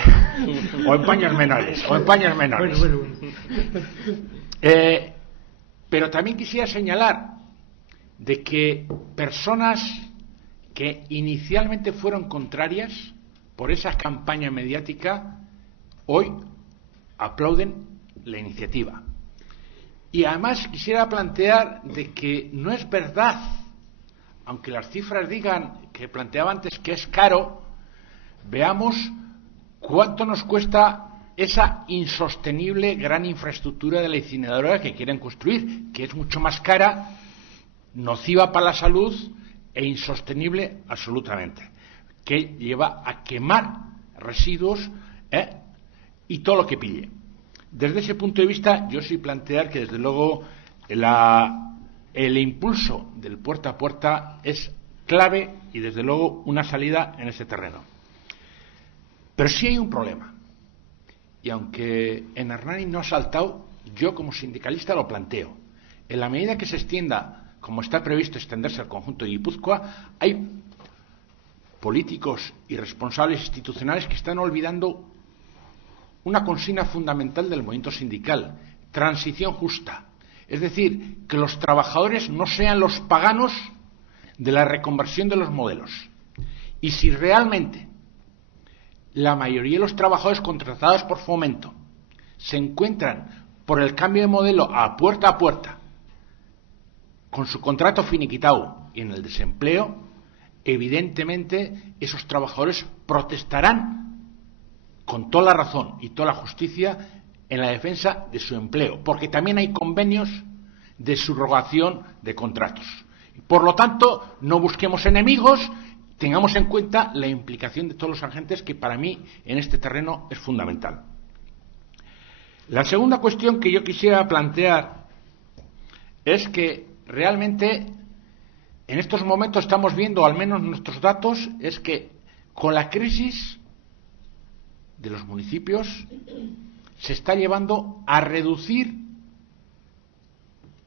O en paños menores. Bueno. Pero también quisiera señalar de que personas que inicialmente fueron contrarias, por esa campaña mediática, hoy aplauden la iniciativa. Y además quisiera plantear de que no es verdad, aunque las cifras digan, que planteaba antes, que es caro, veamos cuánto nos cuesta esa insostenible gran infraestructura de la incineradora que quieren construir, que es mucho más cara, nociva para la salud e insostenible absolutamente, que lleva a quemar residuos y todo lo que pille. Desde ese punto de vista, yo sí plantear que, desde luego, el impulso del puerta a puerta es clave y, desde luego, una salida en ese terreno. Pero sí hay un problema. Y aunque en Hernani no ha saltado, yo como sindicalista lo planteo. En la medida que se extienda, como está previsto extenderse al conjunto de Guipúzcoa, hay políticos y responsables institucionales que están olvidando una consigna fundamental del movimiento sindical: transición justa. Es decir, que los trabajadores no sean los paganos de la reconversión de los modelos. Y si realmente la mayoría de los trabajadores contratados por Fomento se encuentran por el cambio de modelo a puerta, con su contrato finiquitado y en el desempleo, evidentemente esos trabajadores protestarán con toda la razón y toda la justicia en la defensa de su empleo, porque también hay convenios de subrogación de contratos. Por lo tanto, no busquemos enemigos, tengamos en cuenta la implicación de todos los agentes, que para mí en este terreno es fundamental. La segunda cuestión que yo quisiera plantear es que realmente en estos momentos estamos viendo, al menos nuestros datos, es que con la crisis de los municipios se está llevando a reducir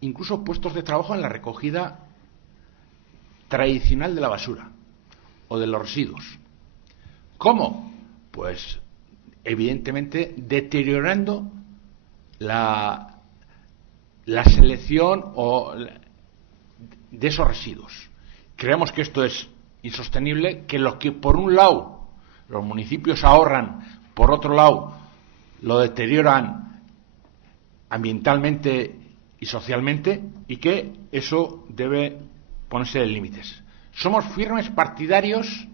incluso puestos de trabajo en la recogida tradicional de la basura o de los residuos. ¿Cómo? Pues evidentemente deteriorando la selección de esos residuos. Creemos que esto es insostenible, que lo que por un lado los municipios ahorran, por otro lado lo deterioran ambientalmente y socialmente, y que eso debe ponerse de límites. Somos firmes partidarios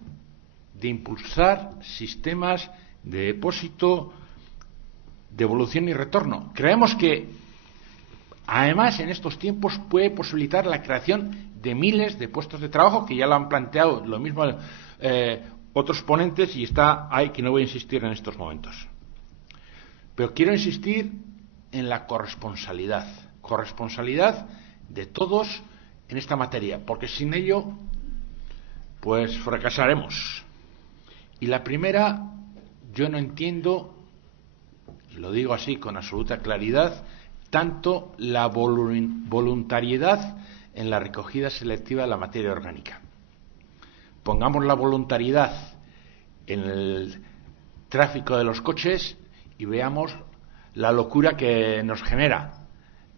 de impulsar sistemas de depósito, devolución y retorno. Creemos que, además, en estos tiempos puede posibilitar la creación de miles de puestos de trabajo, que ya lo han planteado lo mismo otros ponentes, y está ahí, que no voy a insistir en estos momentos. Pero quiero insistir en la corresponsabilidad de todos en esta materia, porque sin ello pues fracasaremos. Y la primera, yo no entiendo, y lo digo así con absoluta claridad, tanto la voluntariedad en la recogida selectiva de la materia orgánica. Pongamos la voluntariedad en el tráfico de los coches y veamos la locura que nos genera.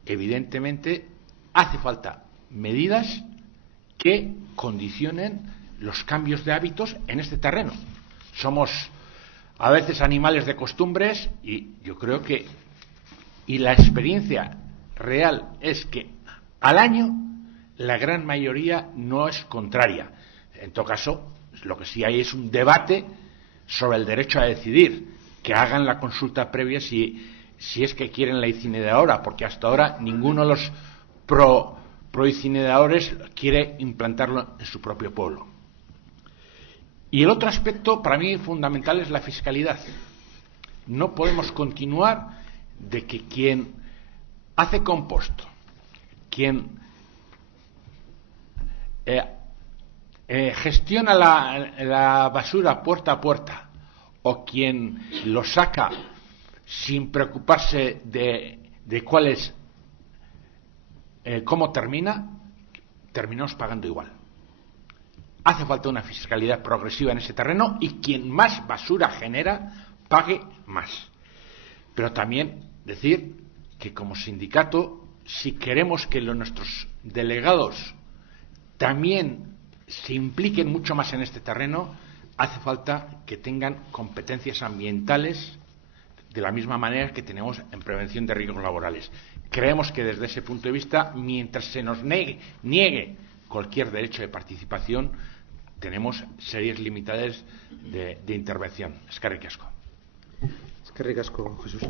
Evidentemente hace falta medidas que condicionen los cambios de hábitos en este terreno. Somos a veces animales de costumbres, y yo creo que, y la experiencia real es que al año la gran mayoría no es contraria. En todo caso, lo que sí hay es un debate sobre el derecho a decidir, que hagan la consulta previa si es que quieren la incineradora, porque hasta ahora ninguno de los pro-incineradores quiere implantarlo en su propio pueblo. Y el otro aspecto para mí fundamental es la fiscalidad. No podemos continuar de que quien hace compost, quien gestiona la basura puerta a puerta, o quien lo saca sin preocuparse de cuál es, cómo terminamos pagando igual. Hace falta una fiscalidad progresiva en ese terreno, y quien más basura genera pague más. Pero también decir que como sindicato, si queremos que nuestros delegados también se impliquen mucho más en este terreno, hace falta que tengan competencias ambientales de la misma manera que tenemos en prevención de riesgos laborales. Creemos que desde ese punto de vista, mientras se nos niegue cualquier derecho de participación, tenemos serias limitades de intervención. Eskerrik asko. Eskerrik asko, Jesús.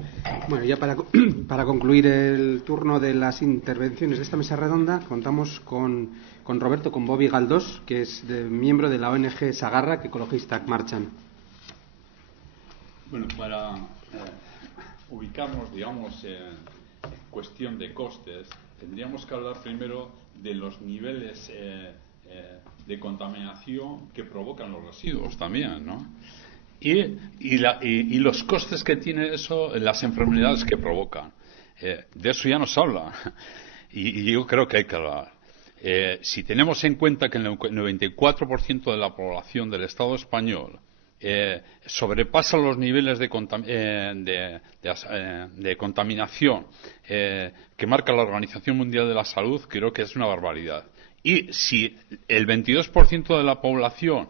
Bueno, ya para concluir el turno de las intervenciones de esta mesa redonda, contamos con Roberto, con Bobby Galdós, que es miembro de la ONG Sagarrak Ekologistak Martxan. Bueno, para ubicarnos, digamos, en cuestión de costes, tendríamos que hablar primero de los niveles de contaminación que provocan los residuos también, ¿no? Y los costes que tiene eso, las enfermedades que provocan. De eso ya nos habla. Y yo creo que hay que hablar. Si tenemos en cuenta que el 94% de la población del Estado español sobrepasa los niveles de contaminación que marca la Organización Mundial de la Salud, creo que es una barbaridad. Y si el 22% de la población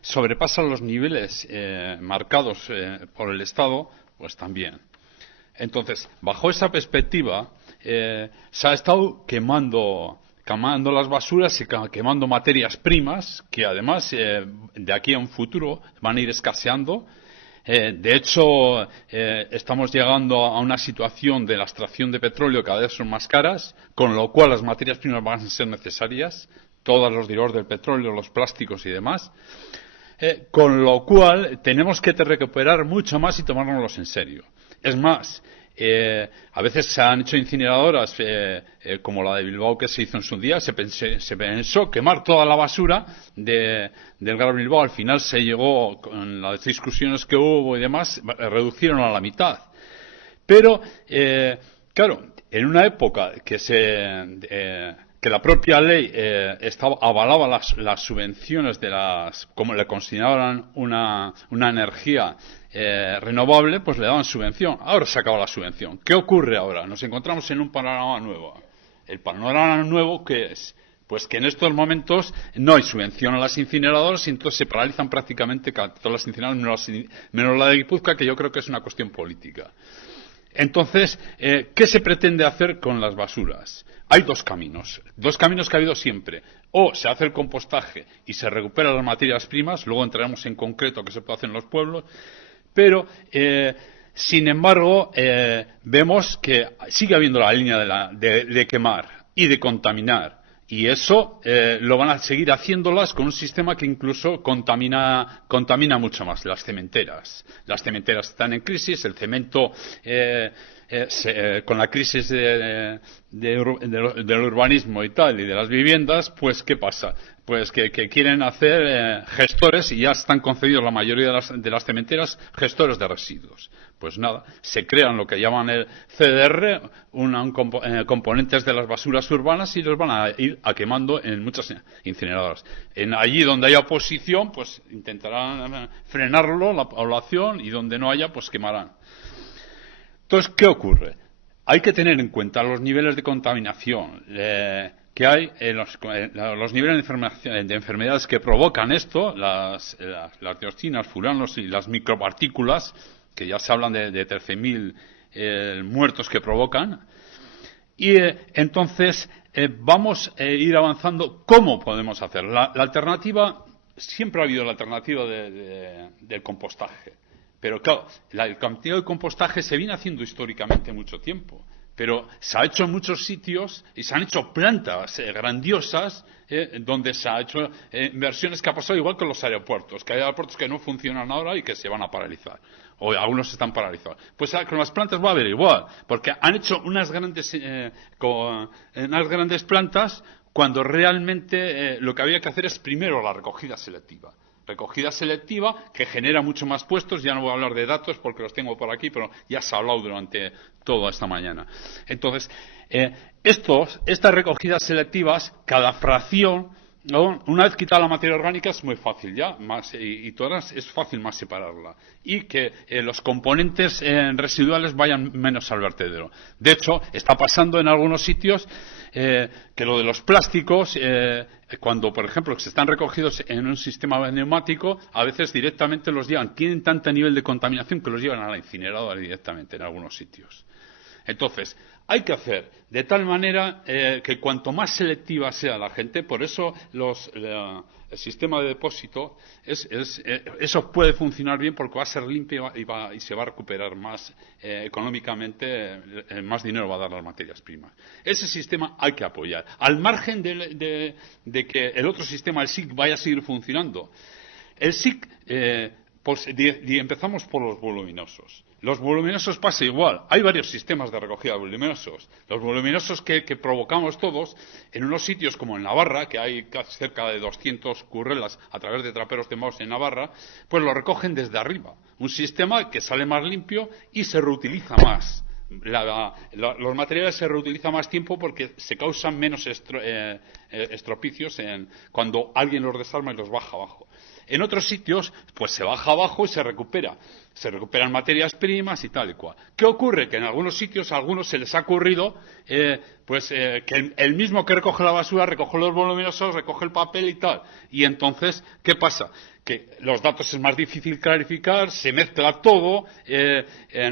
sobrepasa los niveles marcados por el Estado, pues también. Entonces, bajo esa perspectiva, se ha estado quemando las basuras y quemando materias primas que además de aquí a un futuro van a ir escaseando. De hecho, estamos llegando a una situación de la extracción de petróleo cada vez son más caras, con lo cual las materias primas van a ser necesarias, todos los derivados del petróleo, los plásticos y demás, con lo cual tenemos que recuperar mucho más y tomárnoslos en serio. Es más, a veces se han hecho incineradoras como la de Bilbao que se hizo en su día, se pensó quemar toda la basura del Gran Bilbao. Al final se llegó, con las discusiones que hubo y demás, reducieron a la mitad. Pero, claro, en una época que la propia ley avalaba las subvenciones como le consideraban una energía renovable, pues le daban subvención. Ahora se acaba la subvención. ¿Qué ocurre ahora? Nos encontramos en un panorama nuevo. ¿El panorama nuevo qué es? Pues que en estos momentos no hay subvención a las incineradoras y entonces se paralizan prácticamente todas las incineradoras, menos la de Guipúzcoa, que yo creo que es una cuestión política. Entonces, ¿qué se pretende hacer con las basuras? Hay dos caminos que ha habido siempre. O se hace el compostaje y se recuperan las materias primas, luego entraremos en concreto qué se puede hacer en los pueblos, pero, sin embargo, vemos que sigue habiendo la línea de quemar y de contaminar. Y eso lo van a seguir haciéndolas con un sistema que incluso contamina mucho más. Las cementeras están en crisis, el cemento con la crisis del urbanismo y tal, y de las viviendas, pues ¿qué pasa? Pues que quieren hacer gestores, y ya están concedidos la mayoría de las cementeras, gestores de residuos. Pues nada, se crean lo que llaman el CDR, componentes de las basuras urbanas, y los van a ir quemando en muchas incineradoras. Allí donde haya oposición, pues intentarán frenarlo, la población, y donde no haya, pues quemarán. Entonces, ¿qué ocurre? Hay que tener en cuenta los niveles de contaminación que hay, los niveles de enfermedades que provocan esto, las dioxinas, furanos y las micropartículas, que ya se hablan de 13.000 muertos que provocan. Y entonces vamos a ir avanzando. ¿Cómo podemos hacerlo? La alternativa, siempre ha habido la alternativa del compostaje. Pero claro, el cantidad de compostaje se viene haciendo históricamente mucho tiempo. Pero se ha hecho en muchos sitios y se han hecho plantas grandiosas donde se ha hecho inversiones que ha pasado igual que los aeropuertos, que hay aeropuertos que no funcionan ahora y que se van a paralizar, o algunos están paralizados. Pues con las plantas va a haber igual, porque han hecho unas grandes plantas cuando realmente lo que había que hacer es primero la recogida selectiva. Recogida selectiva que genera mucho más puestos. Ya no voy a hablar de datos porque los tengo por aquí, pero ya se ha hablado durante toda esta mañana. Entonces, estas recogidas selectivas, cada fracción una vez quitada la materia orgánica es muy fácil ya, y todas es fácil más separarla. Y que los componentes residuales vayan menos al vertedero. De hecho, está pasando en algunos sitios que lo de los plásticos, cuando, por ejemplo, se están recogidos en un sistema neumático, a veces directamente los llevan, tienen tanto nivel de contaminación que los llevan a la incineradora directamente en algunos sitios. Entonces, hay que hacer de tal manera que cuanto más selectiva sea la gente, por eso el sistema de depósito, eso puede funcionar bien porque va a ser limpio y se va a recuperar más económicamente, más dinero va a dar las materias primas. Ese sistema hay que apoyar, al margen de que el otro sistema, el SIC, vaya a seguir funcionando. El SIC, empezamos por los voluminosos. Los voluminosos pasa igual. Hay varios sistemas de recogida de voluminosos. Los voluminosos que provocamos todos, en unos sitios como en Navarra, que hay cerca de 200 currelas a través de traperos de Maus en Navarra, pues lo recogen desde arriba. Un sistema que sale más limpio y se reutiliza más. Los materiales se reutilizan más tiempo porque se causan menos estropicios cuando alguien los desarma y los baja abajo. En otros sitios, pues se baja abajo y se recupera. Se recuperan materias primas y tal y cual. ¿Qué ocurre? Que en algunos sitios a algunos se les ha ocurrido que el mismo que recoge la basura recoge los voluminosos, recoge el papel y tal. Y entonces, ¿qué pasa? Que los datos es más difícil clarificar, se mezcla todo,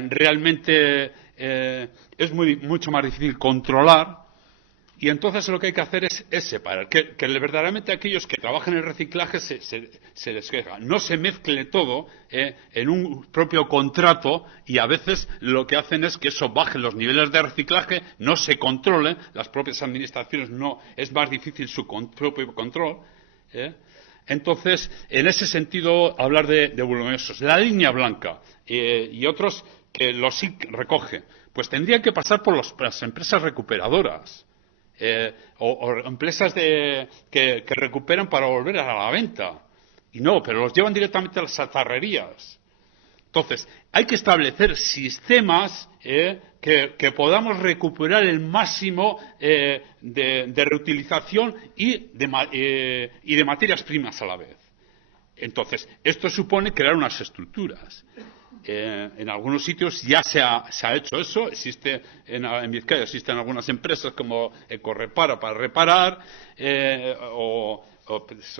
realmente es mucho más difícil controlar. Y entonces lo que hay que hacer es separar, que verdaderamente aquellos que trabajan en el reciclaje se les queja. No se mezcle todo en un propio contrato y a veces lo que hacen es que eso baje los niveles de reciclaje, no se controle, las propias administraciones es más difícil su propio control. Entonces, en ese sentido, hablar de voluminosos. La línea blanca y otros que los SIC recoge, pues tendrían que pasar por las empresas recuperadoras. O empresas que recuperan para volver a la venta. Y no, pero los llevan directamente a las chatarrerías. Entonces, hay que establecer sistemas que podamos recuperar el máximo de reutilización y de materias primas a la vez. Entonces, esto supone crear unas estructuras. En algunos sitios ya se ha hecho eso. Existe en Vizcaya existen algunas empresas como Ecorrepara para reparar o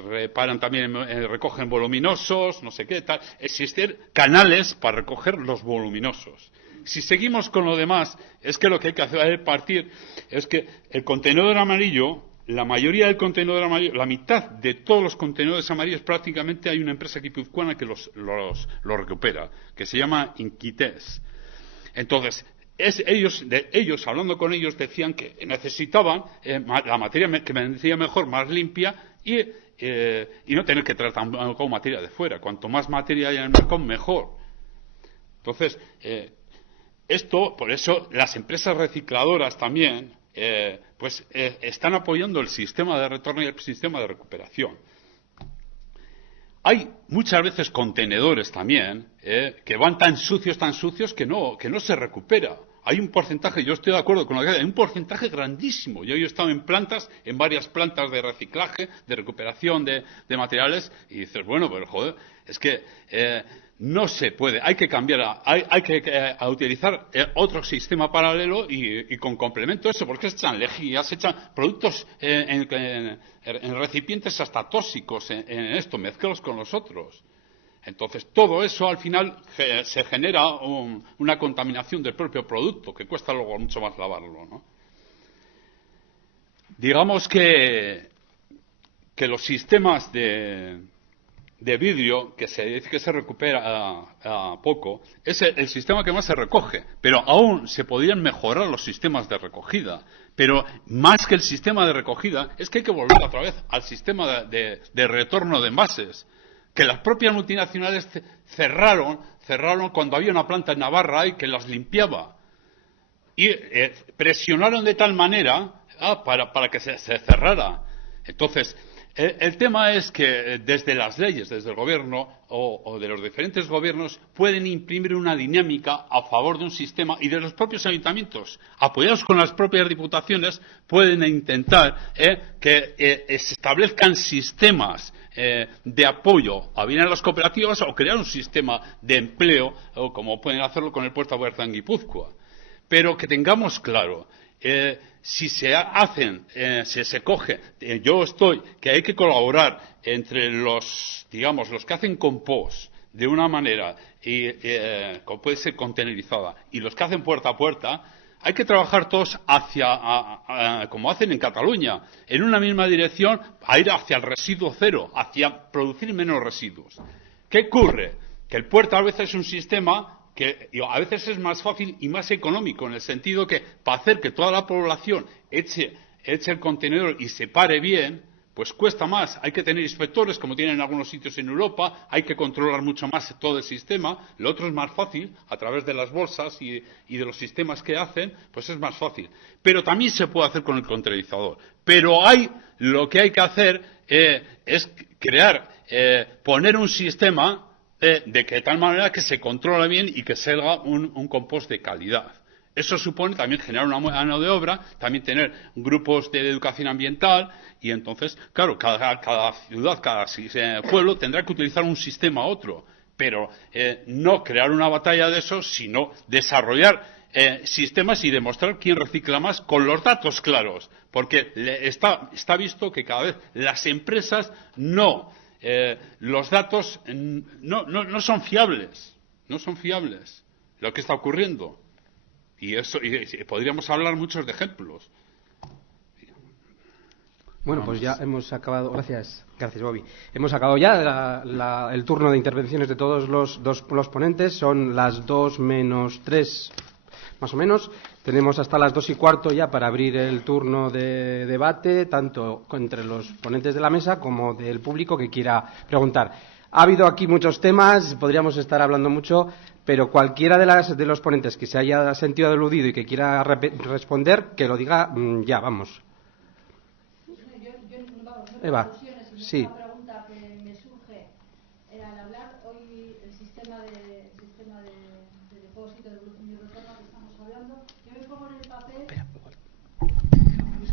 reparan también, recogen voluminosos, no sé qué tal. Existen canales para recoger los voluminosos. Si seguimos con lo demás, es que lo que hay que hacer partir es que el contenedor amarillo, la mayoría del contenedor amarillo, la mitad de todos los contenedores amarillos, prácticamente hay una empresa guipuzcoana que los recupera, que se llama Inquites. Entonces, ellos, hablando con ellos, decían que necesitaban la materia que vendría mejor, más limpia y no tener que tratar con materia de fuera. Cuanto más materia haya en el mercado, mejor. Entonces, por eso las empresas recicladoras también están apoyando el sistema de retorno y el sistema de recuperación. Hay muchas veces contenedores también que van tan sucios que no se recupera. Hay un porcentaje, yo estoy de acuerdo con lo que hay un porcentaje grandísimo. Yo he estado en varias plantas de reciclaje, de recuperación de materiales, y dices, bueno, pero joder, es que no se puede, hay que cambiar, hay que utilizar otro sistema paralelo y con complemento eso, porque se echan lejías, se echan productos en recipientes hasta tóxicos en esto, mezclados con los otros. Entonces, todo eso al final se genera una contaminación del propio producto, que cuesta luego mucho más lavarlo, ¿no? Digamos que los sistemas de vidrio, que se dice que se recupera a poco, es el sistema que más se recoge, pero aún se podrían mejorar los sistemas de recogida. Pero más que el sistema de recogida, es que hay que volver otra vez al sistema de retorno de envases, que las propias multinacionales cerraron cuando había una planta en Navarra y que las limpiaba. Y presionaron de tal manera para que se cerrara. Entonces, El tema es que desde las leyes, desde el gobierno o de los diferentes gobiernos, pueden imprimir una dinámica a favor de un sistema, y de los propios ayuntamientos, apoyados con las propias diputaciones, pueden intentar que se establezcan sistemas de apoyo a bien a las cooperativas, o crear un sistema de empleo, o como pueden hacerlo con el Puerto Aberta en Guipúzcoa. Pero que tengamos claro, si se hacen, si se coge, que hay que colaborar entre los que hacen compost de una manera, como puede ser containerizada, y los que hacen puerta a puerta, hay que trabajar todos como hacen en Cataluña, en una misma dirección, a ir hacia el residuo cero, hacia producir menos residuos. ¿Qué ocurre? Que el puerta a veces es un sistema que a veces es más fácil y más económico, en el sentido que para hacer que toda la población eche el contenedor y separe bien, pues cuesta más. Hay que tener inspectores, como tienen en algunos sitios en Europa, hay que controlar mucho más todo el sistema. Lo otro es más fácil, a través de las bolsas y de los sistemas que hacen, pues es más fácil. Pero también se puede hacer con el containerizador. Pero lo que hay que hacer es poner un sistema de tal manera que se controle bien y que salga un compost de calidad. Eso supone también generar una mano de obra, también tener grupos de educación ambiental, y entonces, claro, cada ciudad, cada pueblo tendrá que utilizar un sistema u otro, pero no crear una batalla de eso, sino desarrollar sistemas y demostrar quién recicla más con los datos claros, porque está visto que cada vez las empresas los datos no son fiables, lo que está ocurriendo. Y podríamos hablar muchos de ejemplos. Bueno, pues ya hemos acabado. Gracias, Bobby. Hemos acabado ya el turno de intervenciones de todos los ponentes. Son las 2 menos 3, más o menos. Tenemos hasta las 2:15 ya para abrir el turno de debate, tanto entre los ponentes de la mesa como del público que quiera preguntar. Ha habido aquí muchos temas, podríamos estar hablando mucho, pero cualquiera de los ponentes que se haya sentido aludido y que quiera responder, que lo diga ya, vamos. Eva, sí. Una pregunta que me surge al hablar hoy el sistema de depósito de evolución y retorno que estamos hablando. Yo me pongo en el papel.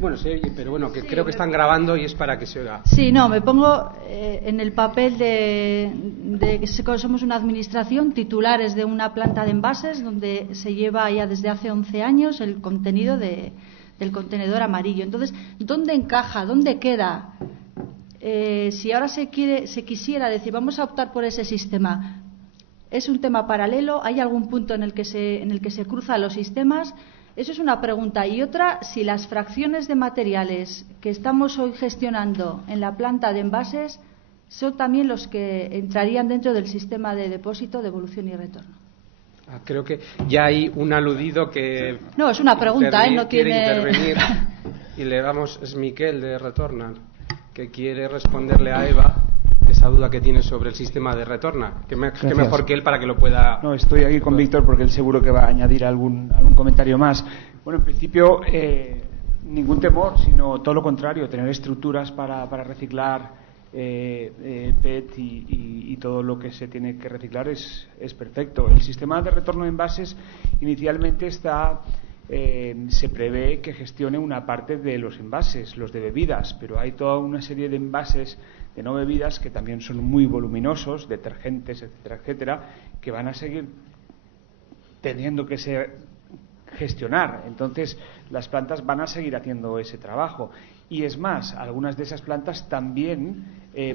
Bueno, sí, pero bueno, que sí, creo que están grabando y es para que se oiga. Sí, no, me pongo en el papel de que somos una administración, titulares de una planta de envases donde se lleva ya desde hace 11 años el contenido del contenedor amarillo. Entonces, ¿dónde encaja? ¿Dónde queda? Si ahora se quisiera decir, vamos a optar por ese sistema, ¿es un tema paralelo? ¿Hay algún punto en el que se cruzan los sistemas? Eso es una pregunta. Y otra, si las fracciones de materiales que estamos hoy gestionando en la planta de envases son también los que entrarían dentro del sistema de depósito, devolución y retorno. Creo que ya hay un aludido que... No, es una pregunta, no tiene... Quiere intervenir. Y le damos, es Miquel de Retorna, que quiere responderle a Eva esa duda que tiene sobre el sistema de Retorna. Que mejor que él para que lo pueda... No, estoy aquí con Víctor porque él seguro que va a añadir algún comentario más. Bueno, en principio, ningún temor, sino todo lo contrario, tener estructuras para reciclar PET y todo lo que se tiene que reciclar es perfecto. El sistema de retorno de envases inicialmente se prevé que gestione una parte de los envases, los de bebidas, pero hay toda una serie de envases de no bebidas que también son muy voluminosos, detergentes, etcétera, etcétera, que van a seguir teniendo que gestionar. Entonces, las plantas van a seguir haciendo ese trabajo. Y es más, algunas de esas plantas también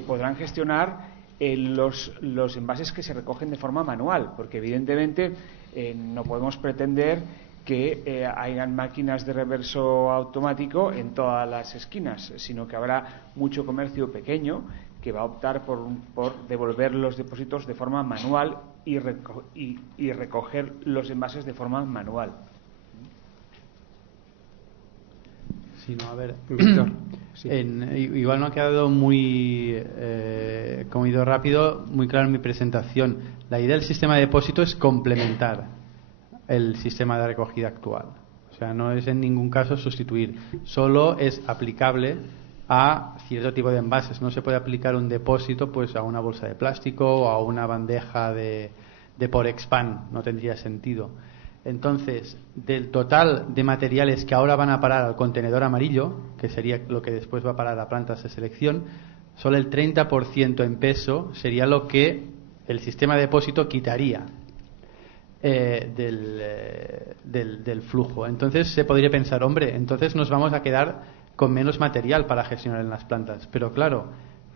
podrán gestionar los envases que se recogen de forma manual, porque evidentemente no podemos pretender que hayan máquinas de reverso automático en todas las esquinas, sino que habrá mucho comercio pequeño que va a optar por devolver los depósitos de forma manual y recoger los envases de forma manual. Sí, no, a ver, Víctor. Sí. Igual no ha quedado muy, como he ido rápido, muy claro en mi presentación. La idea del sistema de depósito es complementar el sistema de recogida actual. O sea, no es en ningún caso sustituir. Solo es aplicable a cierto tipo de envases. No se puede aplicar un depósito pues a una bolsa de plástico o a una bandeja de Porexpan, no tendría sentido. Entonces, del total de materiales que ahora van a parar al contenedor amarillo, que sería lo que después va a parar a plantas de selección, solo el 30% en peso sería lo que el sistema de depósito quitaría del flujo. Entonces se podría pensar, hombre, entonces nos vamos a quedar con menos material para gestionar en las plantas. Pero claro,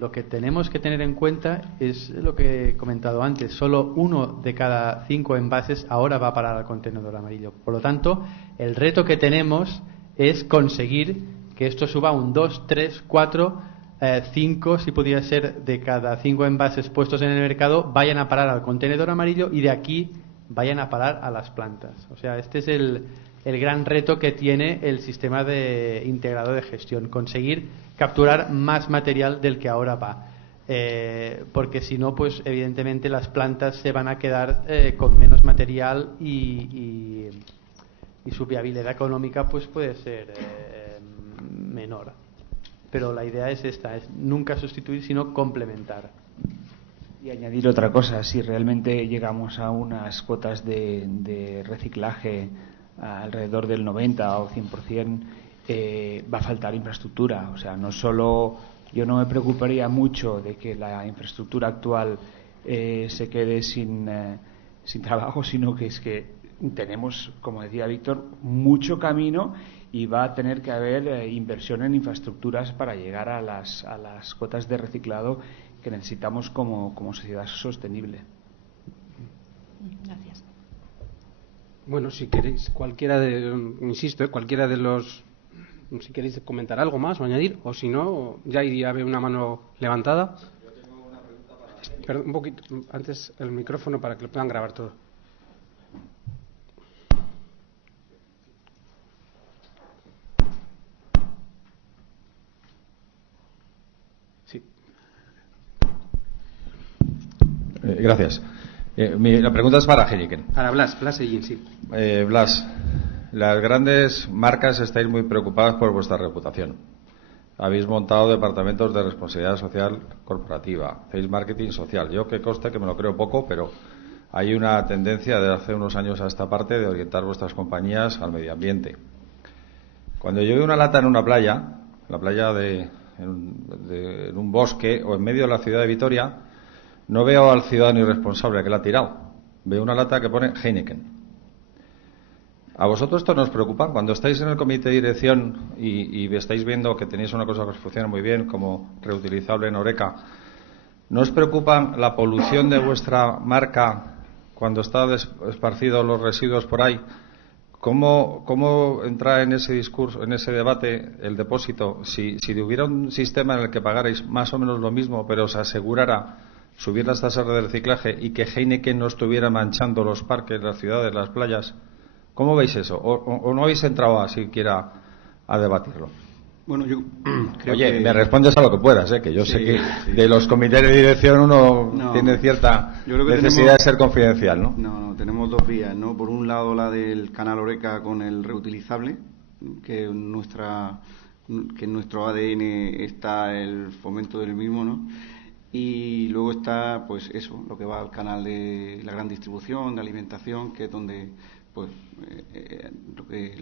lo que tenemos que tener en cuenta es lo que he comentado antes. Solo 1 de cada 5 envases ahora va a parar al contenedor amarillo. Por lo tanto, el reto que tenemos es conseguir que esto suba un 2, 3, 4, 5, si pudiera ser, de cada 5 envases puestos en el mercado vayan a parar al contenedor amarillo y de aquí vayan a parar a las plantas. O sea, este es el gran reto que tiene el sistema integrado de gestión, conseguir capturar más material del que ahora va, porque si no, pues evidentemente las plantas se van a quedar con menos material y su viabilidad económica pues puede ser menor. Pero la idea es esta, es nunca sustituir sino complementar. Y añadir otra cosa, si realmente llegamos a unas cuotas de reciclaje alrededor del 90 o 100%, va a faltar infraestructura. O sea, no solo, yo no me preocuparía mucho de que la infraestructura actual se quede sin trabajo, sino que es que tenemos, como decía Víctor, mucho camino y va a tener que haber inversión en infraestructuras para llegar a las cuotas de reciclado que necesitamos como sociedad sostenible. Gracias. Bueno, si queréis, cualquiera de los, si queréis comentar algo más o añadir, o si no, ya iría a ver una mano levantada. Yo tengo una pregunta para... Perdón, un poquito, antes el micrófono para que lo puedan grabar todo. Sí. Gracias. La pregunta es para Heineken. Para Blas Sellín, sí. Blas, las grandes marcas estáis muy preocupadas por vuestra reputación. Habéis montado departamentos de responsabilidad social corporativa, hacéis marketing social. Yo que conste que me lo creo poco, pero hay una tendencia de hace unos años a esta parte de orientar vuestras compañías al medio ambiente. Cuando yo veo una lata en una playa, en un bosque o en medio de la ciudad de Vitoria, no veo al ciudadano irresponsable que la ha tirado. Veo una lata que pone Heineken. ¿A vosotros esto nos preocupa? Cuando estáis en el comité de dirección y estáis viendo que tenéis una cosa que os funciona muy bien, como reutilizable en Oreca, ¿no os preocupa la polución de vuestra marca cuando está esparcidos los residuos por ahí? ¿Cómo entra en ese discurso, en ese debate, el depósito? Si hubiera un sistema en el que pagarais más o menos lo mismo, pero os asegurara subir las tasas de reciclaje y que Heineken no estuviera manchando los parques, las ciudades, las playas, ¿cómo veis eso? ¿O no habéis entrado siquiera a debatirlo? Bueno, yo creo Oye, que... me respondes a lo que puedas, que yo sé que de los comités de dirección uno tiene cierta necesidad de ser confidencial, ¿no? No, tenemos dos vías, ¿no? Por un lado la del canal Oreca con el reutilizable, que en nuestro ADN está el fomento del mismo, ¿no? Y luego está, pues eso, lo que va al canal de la gran distribución, de alimentación, que es donde, pues,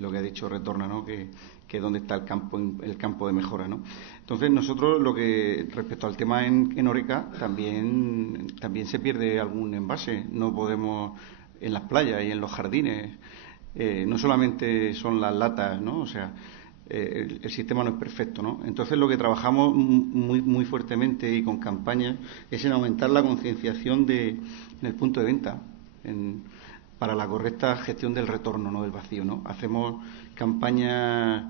lo que ha dicho retorna, ¿no? Que es donde está el campo de mejora, ¿no? Entonces nosotros respecto al tema en Oreca, también se pierde algún envase. No podemos, en las playas y en los jardines, no solamente son las latas, ¿no? O sea, el sistema no es perfecto, ¿no? Entonces lo que trabajamos muy, muy fuertemente y con campañas es en aumentar la concienciación en el punto de venta, para la correcta gestión del retorno, no del vacío, ¿no? Hacemos campañas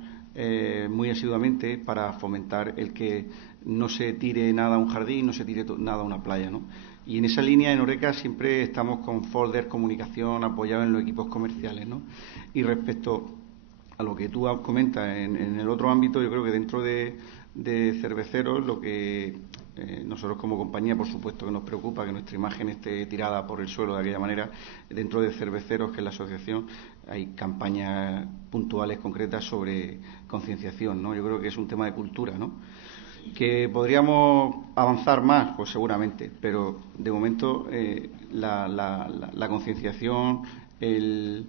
muy asiduamente para fomentar el que no se tire nada a un jardín, no se tire nada a una playa, ¿no? Y en esa línea en Oreca siempre estamos con folder, comunicación, apoyados en los equipos comerciales, ¿no? Y respecto a lo que tú comentas en el otro ámbito, yo creo que dentro de cerveceros, lo que nosotros como compañía, por supuesto que nos preocupa que nuestra imagen esté tirada por el suelo de aquella manera. Dentro de cerveceros, que es la asociación, hay campañas puntuales, concretas sobre concienciación, ¿no? Yo creo que es un tema de cultura, ¿no? ¿Que podríamos avanzar más? Pues seguramente, pero de momento la concienciación, el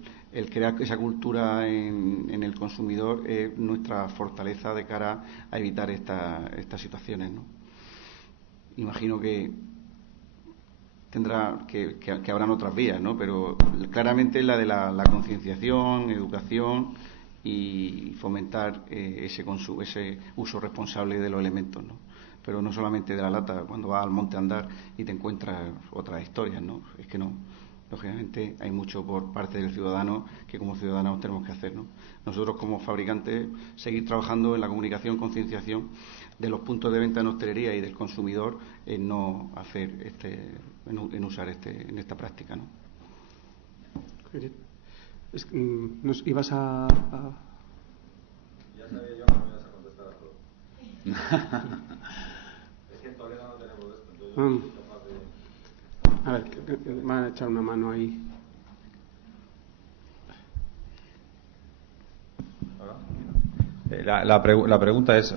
crear esa cultura en el consumidor es nuestra fortaleza de cara a evitar estas situaciones, ¿no? Imagino que habrán otras vías, ¿no? Pero claramente la de la concienciación, educación y fomentar ese uso responsable de los elementos, ¿no? Pero no solamente de la lata, cuando vas al monte a andar y te encuentras otras historias, ¿no? Es que no, lógicamente hay mucho por parte del ciudadano que como ciudadanos tenemos que hacer, ¿no? Nosotros como fabricantes seguir trabajando en la comunicación, concienciación de los puntos de venta en hostelería y del consumidor en no hacer en usar en esta práctica, ¿no? Nos ibas a... Ya sabía yo que me ibas a contestar a todo. Es que en Toledo no tenemos esto, entonces yo no soy capaz de... A ver, que me van a echar una mano ahí. La pregunta es,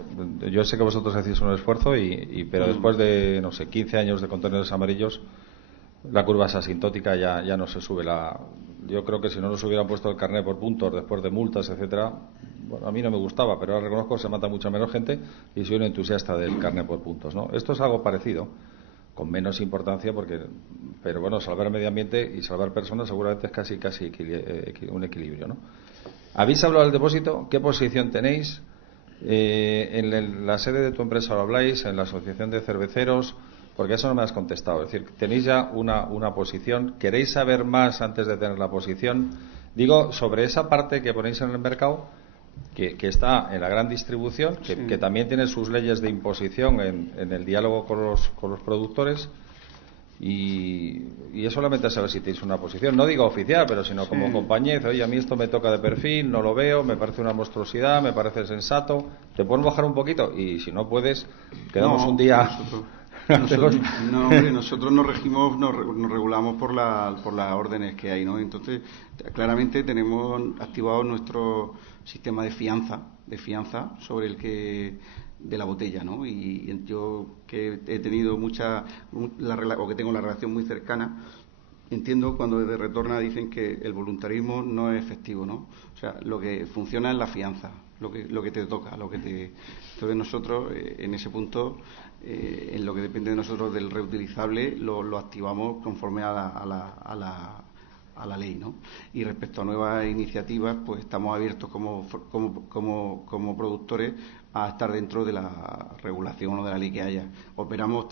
yo sé que vosotros hacéis un esfuerzo, pero después de, no sé, 15 años de contenedores amarillos, la curva es asintótica, ya no se sube Yo creo que si no nos hubieran puesto el carnet por puntos después de multas, etcétera, bueno, a mí no me gustaba, pero ahora reconozco que se mata mucha menos gente y soy un entusiasta del carnet por puntos, ¿no? Esto es algo parecido, con menos importancia, pero bueno, salvar el medio ambiente y salvar personas seguramente es casi un equilibrio, ¿no? ¿Habéis hablado del depósito? ¿Qué posición tenéis? En la sede de tu empresa lo habláis, en la asociación de cerveceros, porque eso no me has contestado. Es decir, tenéis ya una posición. ¿Queréis saber más antes de tener la posición? Digo, sobre esa parte que ponéis en el mercado, que está en la gran distribución, que también tiene sus leyes de imposición en el diálogo con los productores. Y es solamente saber si tenéis una posición, no digo oficial, pero sino como compañía. Oye, a mí esto me toca de perfil, no lo veo, me parece una monstruosidad, me parece sensato. ¿Te puedes bajar un poquito? Y si no puedes, quedamos un día. Nosotros nos regimos, nos regulamos por las órdenes que hay, ¿no? Entonces, claramente tenemos activado nuestro sistema de fianza sobre el que de la botella, ¿no? Y yo que he tenido que tengo la relación muy cercana, entiendo cuando desde Retorna dicen que el voluntarismo no es efectivo, ¿no? O sea, lo que funciona es la fianza, lo que te toca, Entonces nosotros en ese punto, en lo que depende de nosotros del reutilizable, lo activamos conforme a la ley, ¿no? Y respecto a nuevas iniciativas, pues estamos abiertos como productores a estar dentro de la regulación o de la ley que haya. Operamos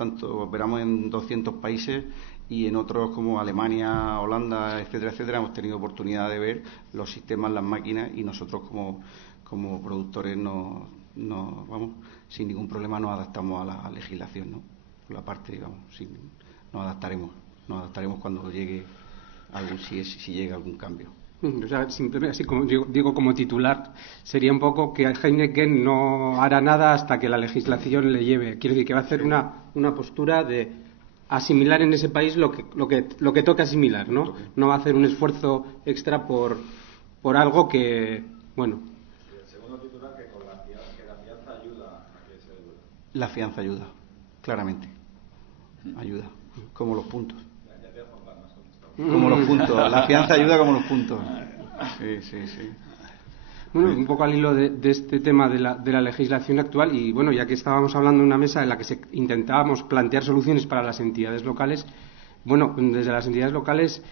en 200 países y en otros como Alemania, Holanda, etcétera, hemos tenido oportunidad de ver los sistemas, las máquinas, y nosotros como productores vamos, sin ningún problema nos adaptamos a la legislación, ¿no? Por la parte, digamos, nos adaptaremos cuando llegue si llega algún cambio. O sea, simplemente, así como digo como titular, sería un poco que Heineken no hará nada hasta que la legislación le lleve. Quiero decir que va a hacer una postura de asimilar en ese país lo que toca asimilar, ¿no? No va a hacer un esfuerzo extra por algo que, bueno. El segundo titular, que la fianza ayuda a que se... La fianza ayuda, claramente. Ayuda, como los puntos. Como los puntos, la fianza ayuda como los puntos. Sí. Bueno, un poco al hilo de este tema de la legislación actual, y bueno, ya que estábamos hablando de una mesa en la que intentábamos plantear soluciones para las entidades locales, bueno, desde las entidades locales,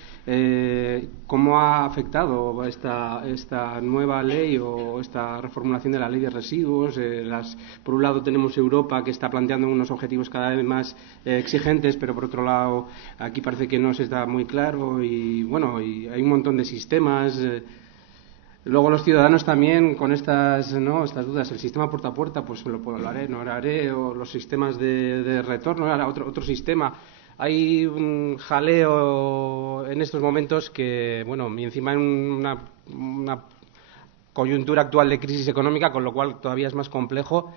¿cómo ha afectado esta nueva ley o esta reformulación de la ley de residuos? Por un lado tenemos Europa, que está planteando unos objetivos cada vez más exigentes, pero por otro lado aquí parece que no se está muy claro, y bueno, y hay un montón de sistemas. Luego los ciudadanos también con estas dudas. El sistema puerta a puerta, pues lo haré, no lo haré, o los sistemas de retorno, ahora otro sistema. Hay un jaleo en estos momentos que, bueno, y encima en una coyuntura actual de crisis económica, con lo cual todavía es más complejo,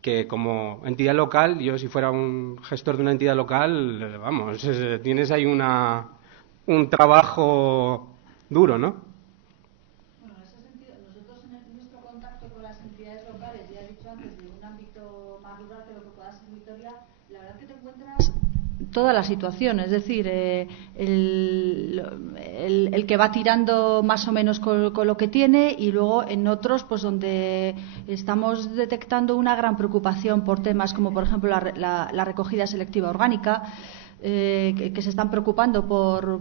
que como entidad local, yo si fuera un gestor de una entidad local, vamos, tienes ahí un trabajo duro, ¿no? Bueno, en ese sentido, nosotros en nuestro contacto con las entidades locales, ya he dicho antes, de un ámbito más rural, pero toda la situación, es decir, el que va tirando más o menos con lo que tiene, y luego en otros pues donde estamos detectando una gran preocupación por temas como por ejemplo la recogida selectiva orgánica, que se están preocupando por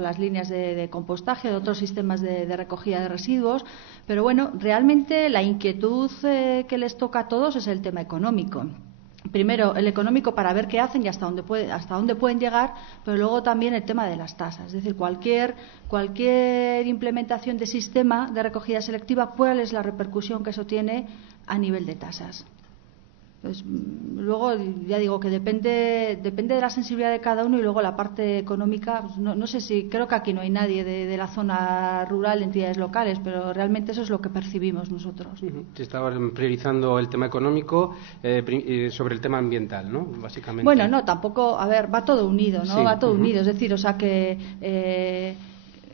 las líneas de compostaje, de otros sistemas de recogida de residuos, pero bueno, realmente la inquietud que les toca a todos es el tema económico. Primero, el económico para ver qué hacen y hasta dónde pueden llegar, pero luego también el tema de las tasas. Es decir, cualquier implementación de sistema de recogida selectiva, ¿cuál es la repercusión que eso tiene a nivel de tasas? Pues, luego, ya digo que depende de la sensibilidad de cada uno, y luego la parte económica, pues no sé si, creo que aquí no hay nadie de la zona rural, entidades locales, pero realmente eso es lo que percibimos nosotros. Se estaba priorizando el tema económico sobre el tema ambiental, ¿no? Básicamente. Bueno, no, tampoco, a ver, va todo unido, ¿no? Sí. Va todo unido, es decir, o sea que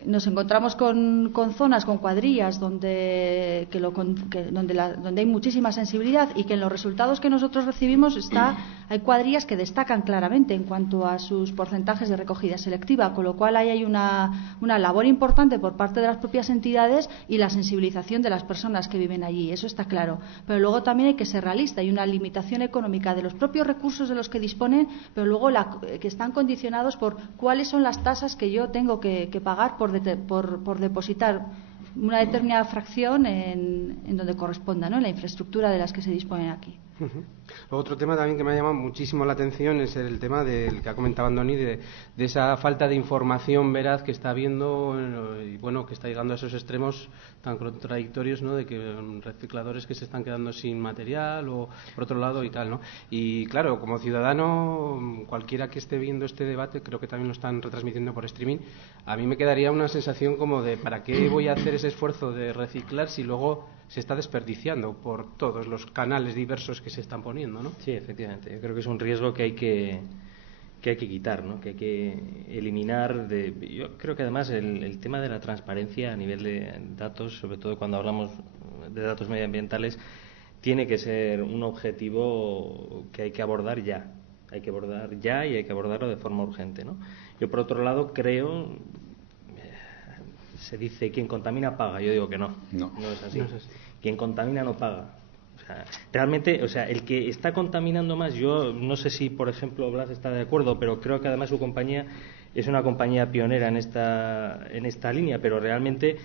nos encontramos con zonas, con cuadrillas donde hay muchísima sensibilidad, y que en los resultados que nosotros recibimos hay cuadrillas que destacan claramente en cuanto a sus porcentajes de recogida selectiva, con lo cual ahí hay una labor importante por parte de las propias entidades y la sensibilización de las personas que viven allí, eso está claro. Pero luego también hay que ser realista, hay una limitación económica de los propios recursos de los que disponen, pero luego que están condicionados por cuáles son las tasas que yo tengo que pagar por depositar una determinada fracción en donde corresponda, ¿no? En la infraestructura de las que se disponen aquí. Otro tema también que me ha llamado muchísimo la atención es el tema del que ha comentado Andoni, de esa falta de información veraz que está habiendo, y bueno, que está llegando a esos extremos tan contradictorios, ¿no? De que recicladores que se están quedando sin material, o por otro lado y tal, ¿no? Y claro, como ciudadano, cualquiera que esté viendo este debate, creo que también lo están retransmitiendo por streaming, a mí me quedaría una sensación como de ¿para qué voy a hacer ese esfuerzo de reciclar si luego se está desperdiciando por todos los canales diversos que se están poniendo, ¿no? Sí, efectivamente. Yo creo que es un riesgo que hay que quitar, ¿no? Que hay que eliminar. Yo creo que además el tema de la transparencia a nivel de datos, sobre todo cuando hablamos de datos medioambientales, tiene que ser un objetivo que hay que abordar ya. Hay que abordar ya, y hay que abordarlo de forma urgente, ¿no? Yo, por otro lado, creo... Se dice, quien contamina paga. Yo digo que no. No es así. Quien contamina no paga. O sea, realmente, el que está contaminando más, yo no sé si, por ejemplo, Blas está de acuerdo, pero creo que además su compañía es una compañía pionera en esta línea, pero realmente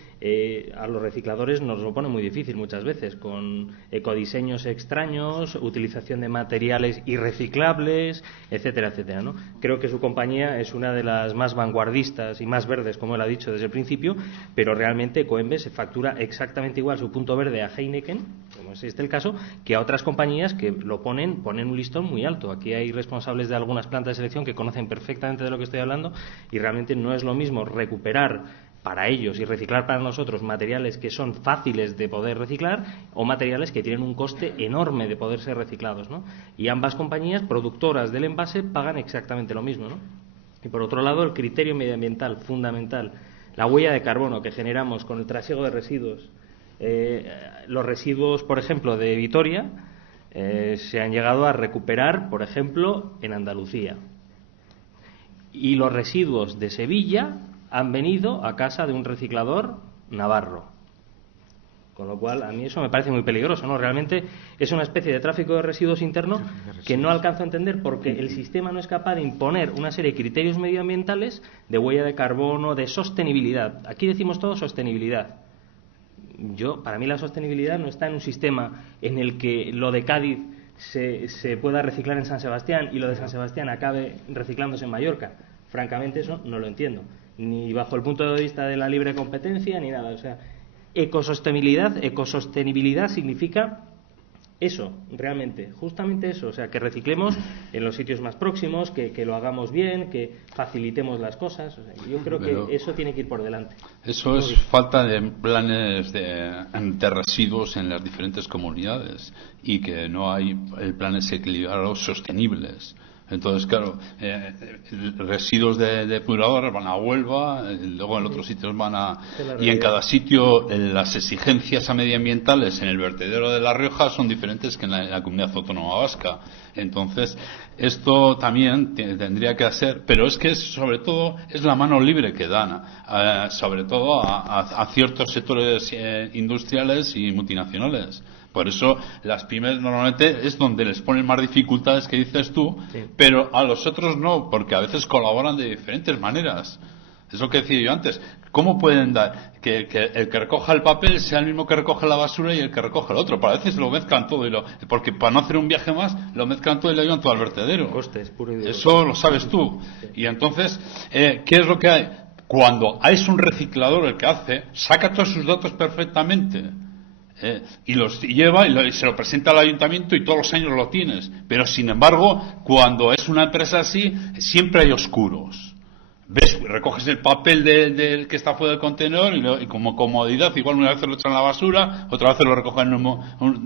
a los recicladores nos lo pone muy difícil muchas veces, con ecodiseños extraños, utilización de materiales irreciclables, etcétera, etcétera, ¿no? Creo que su compañía es una de las más vanguardistas y más verdes, como él ha dicho desde el principio, pero realmente Ecoembes se factura exactamente igual su punto verde a Heineken, como es este el caso, que a otras compañías que lo ponen un listón muy alto. Aquí hay responsables de algunas plantas de selección que conocen perfectamente de lo que estoy hablando, y realmente no es lo mismo recuperar para ellos y reciclar para nosotros materiales que son fáciles de poder reciclar, o materiales que tienen un coste enorme de poder ser reciclados, ¿no? Y ambas compañías productoras del envase pagan exactamente lo mismo, ¿no? Y por otro lado, el criterio medioambiental fundamental, la huella de carbono que generamos con el trasiego de residuos. Los residuos, por ejemplo, de Vitoria se han llegado a recuperar, por ejemplo, en Andalucía. Y los residuos de Sevilla han venido a casa de un reciclador navarro. Con lo cual, a mí eso me parece muy peligroso, ¿no? Realmente es una especie de tráfico de residuos interno que no alcanzo a entender, porque el sistema no es capaz de imponer una serie de criterios medioambientales de huella de carbono, de sostenibilidad. Aquí decimos todo sostenibilidad. Para mí la sostenibilidad no está en un sistema en el que lo de Cádiz se pueda reciclar en San Sebastián y lo de San Sebastián acabe reciclándose en Mallorca. Francamente eso no lo entiendo, ni bajo el punto de vista de la libre competencia ni nada. O sea, ecosostenibilidad significa eso, realmente, justamente eso. O sea, que reciclemos en los sitios más próximos, que lo hagamos bien, que facilitemos las cosas. O sea, yo creo que eso tiene que ir por delante. Eso es falta de planes de residuos en las diferentes comunidades, y que no hay planes equilibrados sostenibles Entonces, claro, residuos de depuradores van a Huelva, luego en otros sitios van a... Y en cada sitio las exigencias medioambientales en el vertedero de La Rioja son diferentes que en la Comunidad Autónoma Vasca. Entonces, esto también tendría que hacer, pero es que sobre todo es la mano libre que dan, sobre todo a ciertos sectores industriales y multinacionales. Por eso las pymes normalmente es donde les ponen más dificultades que dices tú, sí. Pero a los otros no, porque a veces colaboran de diferentes maneras. Es lo que decía yo antes. ¿Cómo pueden dar que el que recoja el papel sea el mismo que recoge la basura y el que recoge el otro? Pero a veces lo mezclan todo, porque para no hacer un viaje más, lo mezclan todo y lo llevan todo al vertedero. Costes, puro y duro. Eso lo sabes tú. Sí. Y entonces, ¿qué es lo que hay? Cuando es un reciclador el que hace, saca todos sus datos perfectamente. Y los lleva y se lo presenta al ayuntamiento y todos los años lo tienes. Pero sin embargo, cuando es una empresa así, siempre hay oscuros. ¿Ves? Recoges el papel del que está fuera del contenedor y como comodidad, igual una vez lo echan a la basura, otra vez lo recogen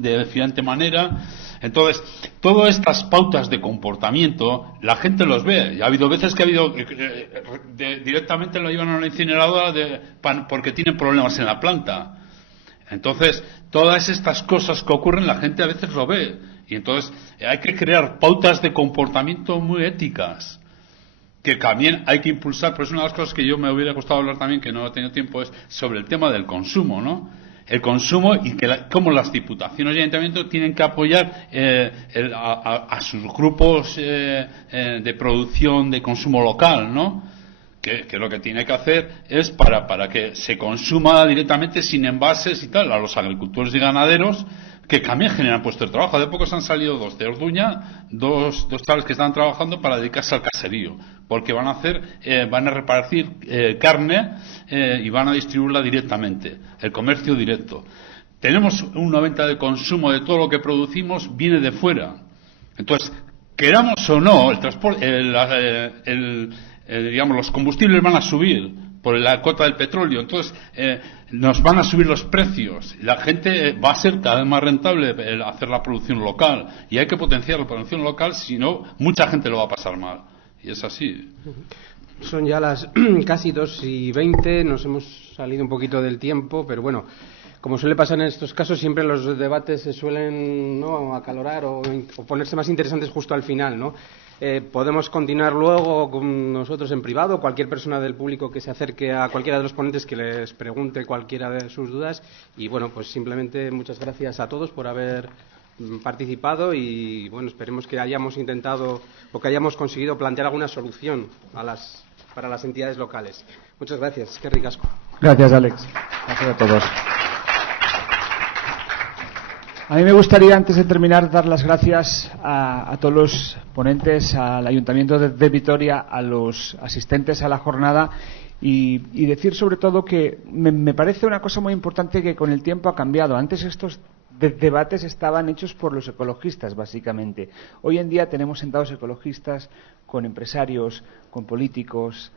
de diferente manera. Entonces, todas estas pautas de comportamiento, la gente los ve. Y ha habido veces que directamente lo llevan a una incineradora porque tienen problemas en la planta. Entonces, todas estas cosas que ocurren, la gente a veces lo ve. Y entonces hay que crear pautas de comportamiento muy éticas, que también hay que impulsar. Pero es una de las cosas que yo me hubiera gustado hablar también, que no he tenido tiempo, es sobre el tema del consumo, ¿no? El consumo y cómo las diputaciones y ayuntamientos tienen que apoyar a sus grupos de producción de consumo local, ¿no? Que lo que tiene que hacer es para que se consuma directamente sin envases y tal, a los agricultores y ganaderos, que también generan puestos de trabajo. De poco se han salido dos de Orduña, dos chavales que están trabajando para dedicarse al caserío, porque van a repartir carne y van a distribuirla directamente, el comercio directo. Tenemos un 90% de consumo de todo lo que producimos viene de fuera. Entonces, queramos o no, el transporte, digamos, los combustibles van a subir por la cota del petróleo, entonces nos van a subir los precios. La gente va a ser cada vez más rentable hacer la producción local y hay que potenciar la producción local, si no, mucha gente lo va a pasar mal. Y es así. Son ya las casi 2:20, nos hemos salido un poquito del tiempo, pero bueno, como suele pasar en estos casos, siempre los debates se suelen, ¿no?, acalorar o ponerse más interesantes justo al final, ¿no? Podemos continuar luego con nosotros en privado, cualquier persona del público que se acerque a cualquiera de los ponentes que les pregunte cualquiera de sus dudas. Y bueno, pues simplemente muchas gracias a todos por haber participado y bueno, esperemos que hayamos intentado o que hayamos conseguido plantear alguna solución para las entidades locales. Muchas gracias. Qué ricasco. Gracias, Alex. Gracias a todos. A mí me gustaría, antes de terminar, dar las gracias a todos los ponentes, al Ayuntamiento de Vitoria, a los asistentes a la jornada y decir sobre todo que me parece una cosa muy importante que con el tiempo ha cambiado. Antes estos debates estaban hechos por los ecologistas, básicamente. Hoy en día tenemos sentados ecologistas con empresarios, con políticos,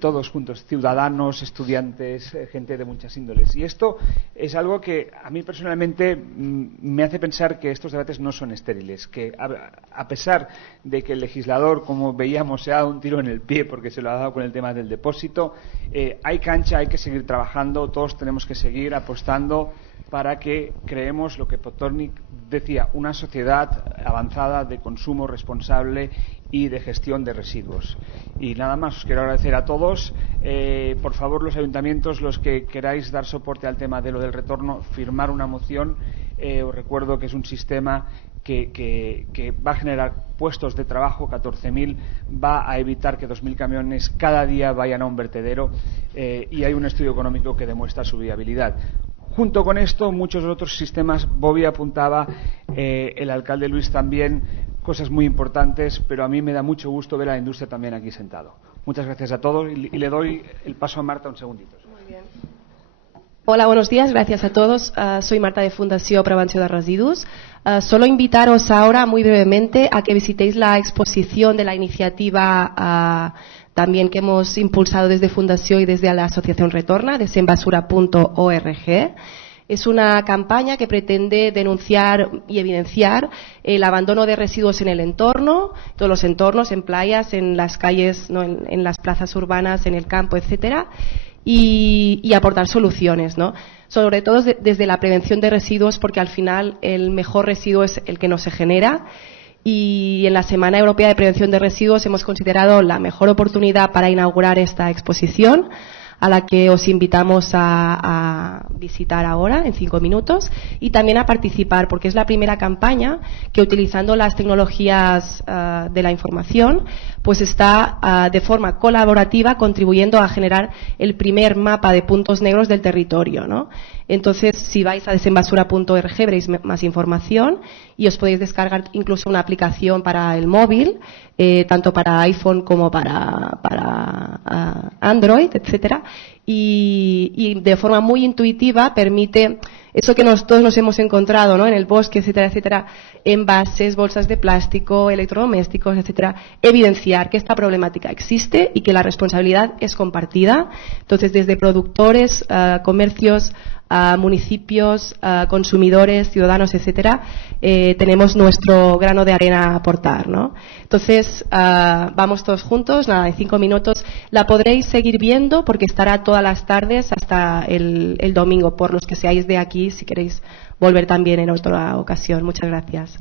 todos juntos, ciudadanos, estudiantes, gente de muchas índoles. Y esto es algo que a mí personalmente me hace pensar que estos debates no son estériles, que a pesar de que el legislador, como veíamos, se ha dado un tiro en el pie porque se lo ha dado con el tema del depósito, hay cancha, hay que seguir trabajando, todos tenemos que seguir apostando para que creemos lo que Potočnik decía, una sociedad avanzada de consumo responsable y de gestión de residuos. Y nada más, os quiero agradecer a todos. Por favor, los ayuntamientos, los que queráis dar soporte al tema de lo del retorno, firmar una moción. Os recuerdo que es un sistema que va a generar puestos de trabajo, 14.000, va a evitar que 2.000 camiones cada día vayan a un vertedero y hay un estudio económico que demuestra su viabilidad. Junto con esto, muchos otros sistemas, Bobby apuntaba, el alcalde Luis también, cosas muy importantes, pero a mí me da mucho gusto ver a la industria también aquí sentado. Muchas gracias a todos y le doy el paso a Marta un segundito. Muy bien. Hola, buenos días, gracias a todos. Soy Marta de Fundació Prevenció de Residus. Solo invitaros ahora muy brevemente a que visitéis la exposición de la iniciativa también que hemos impulsado desde Fundació y desde la Asociación Retorna, desenbasura.org. Es una campaña que pretende denunciar y evidenciar el abandono de residuos en el entorno, todos los entornos, en playas, en las calles, ¿no? en las plazas urbanas, en el campo, etcétera, y aportar soluciones, ¿no? Sobre todo desde la prevención de residuos, porque al final el mejor residuo es el que no se genera. Y en la Semana Europea de Prevención de Residuos hemos considerado la mejor oportunidad para inaugurar esta exposición, a la que os invitamos a visitar ahora en 5 minutos y también a participar, porque es la primera campaña que, utilizando las tecnologías de la información, pues está de forma colaborativa contribuyendo a generar el primer mapa de puntos negros del territorio, ¿no? Entonces, si vais a desenbasura.org veréis más información y os podéis descargar incluso una aplicación para el móvil, tanto para iPhone como para Android, etcétera, y de forma muy intuitiva permite eso que todos nos hemos encontrado, ¿no? En el bosque, etcétera, etcétera, envases, bolsas de plástico, electrodomésticos, etcétera, evidenciar que esta problemática existe y que la responsabilidad es compartida. Entonces, desde productores, comercios, municipios, consumidores, ciudadanos, etcétera, tenemos nuestro grano de arena a aportar, ¿no? Entonces, vamos todos juntos, nada, en 5 minutos la podréis seguir viendo porque estará todas las tardes hasta el domingo, por los que seáis de aquí, si queréis volver también en otra ocasión. Muchas gracias.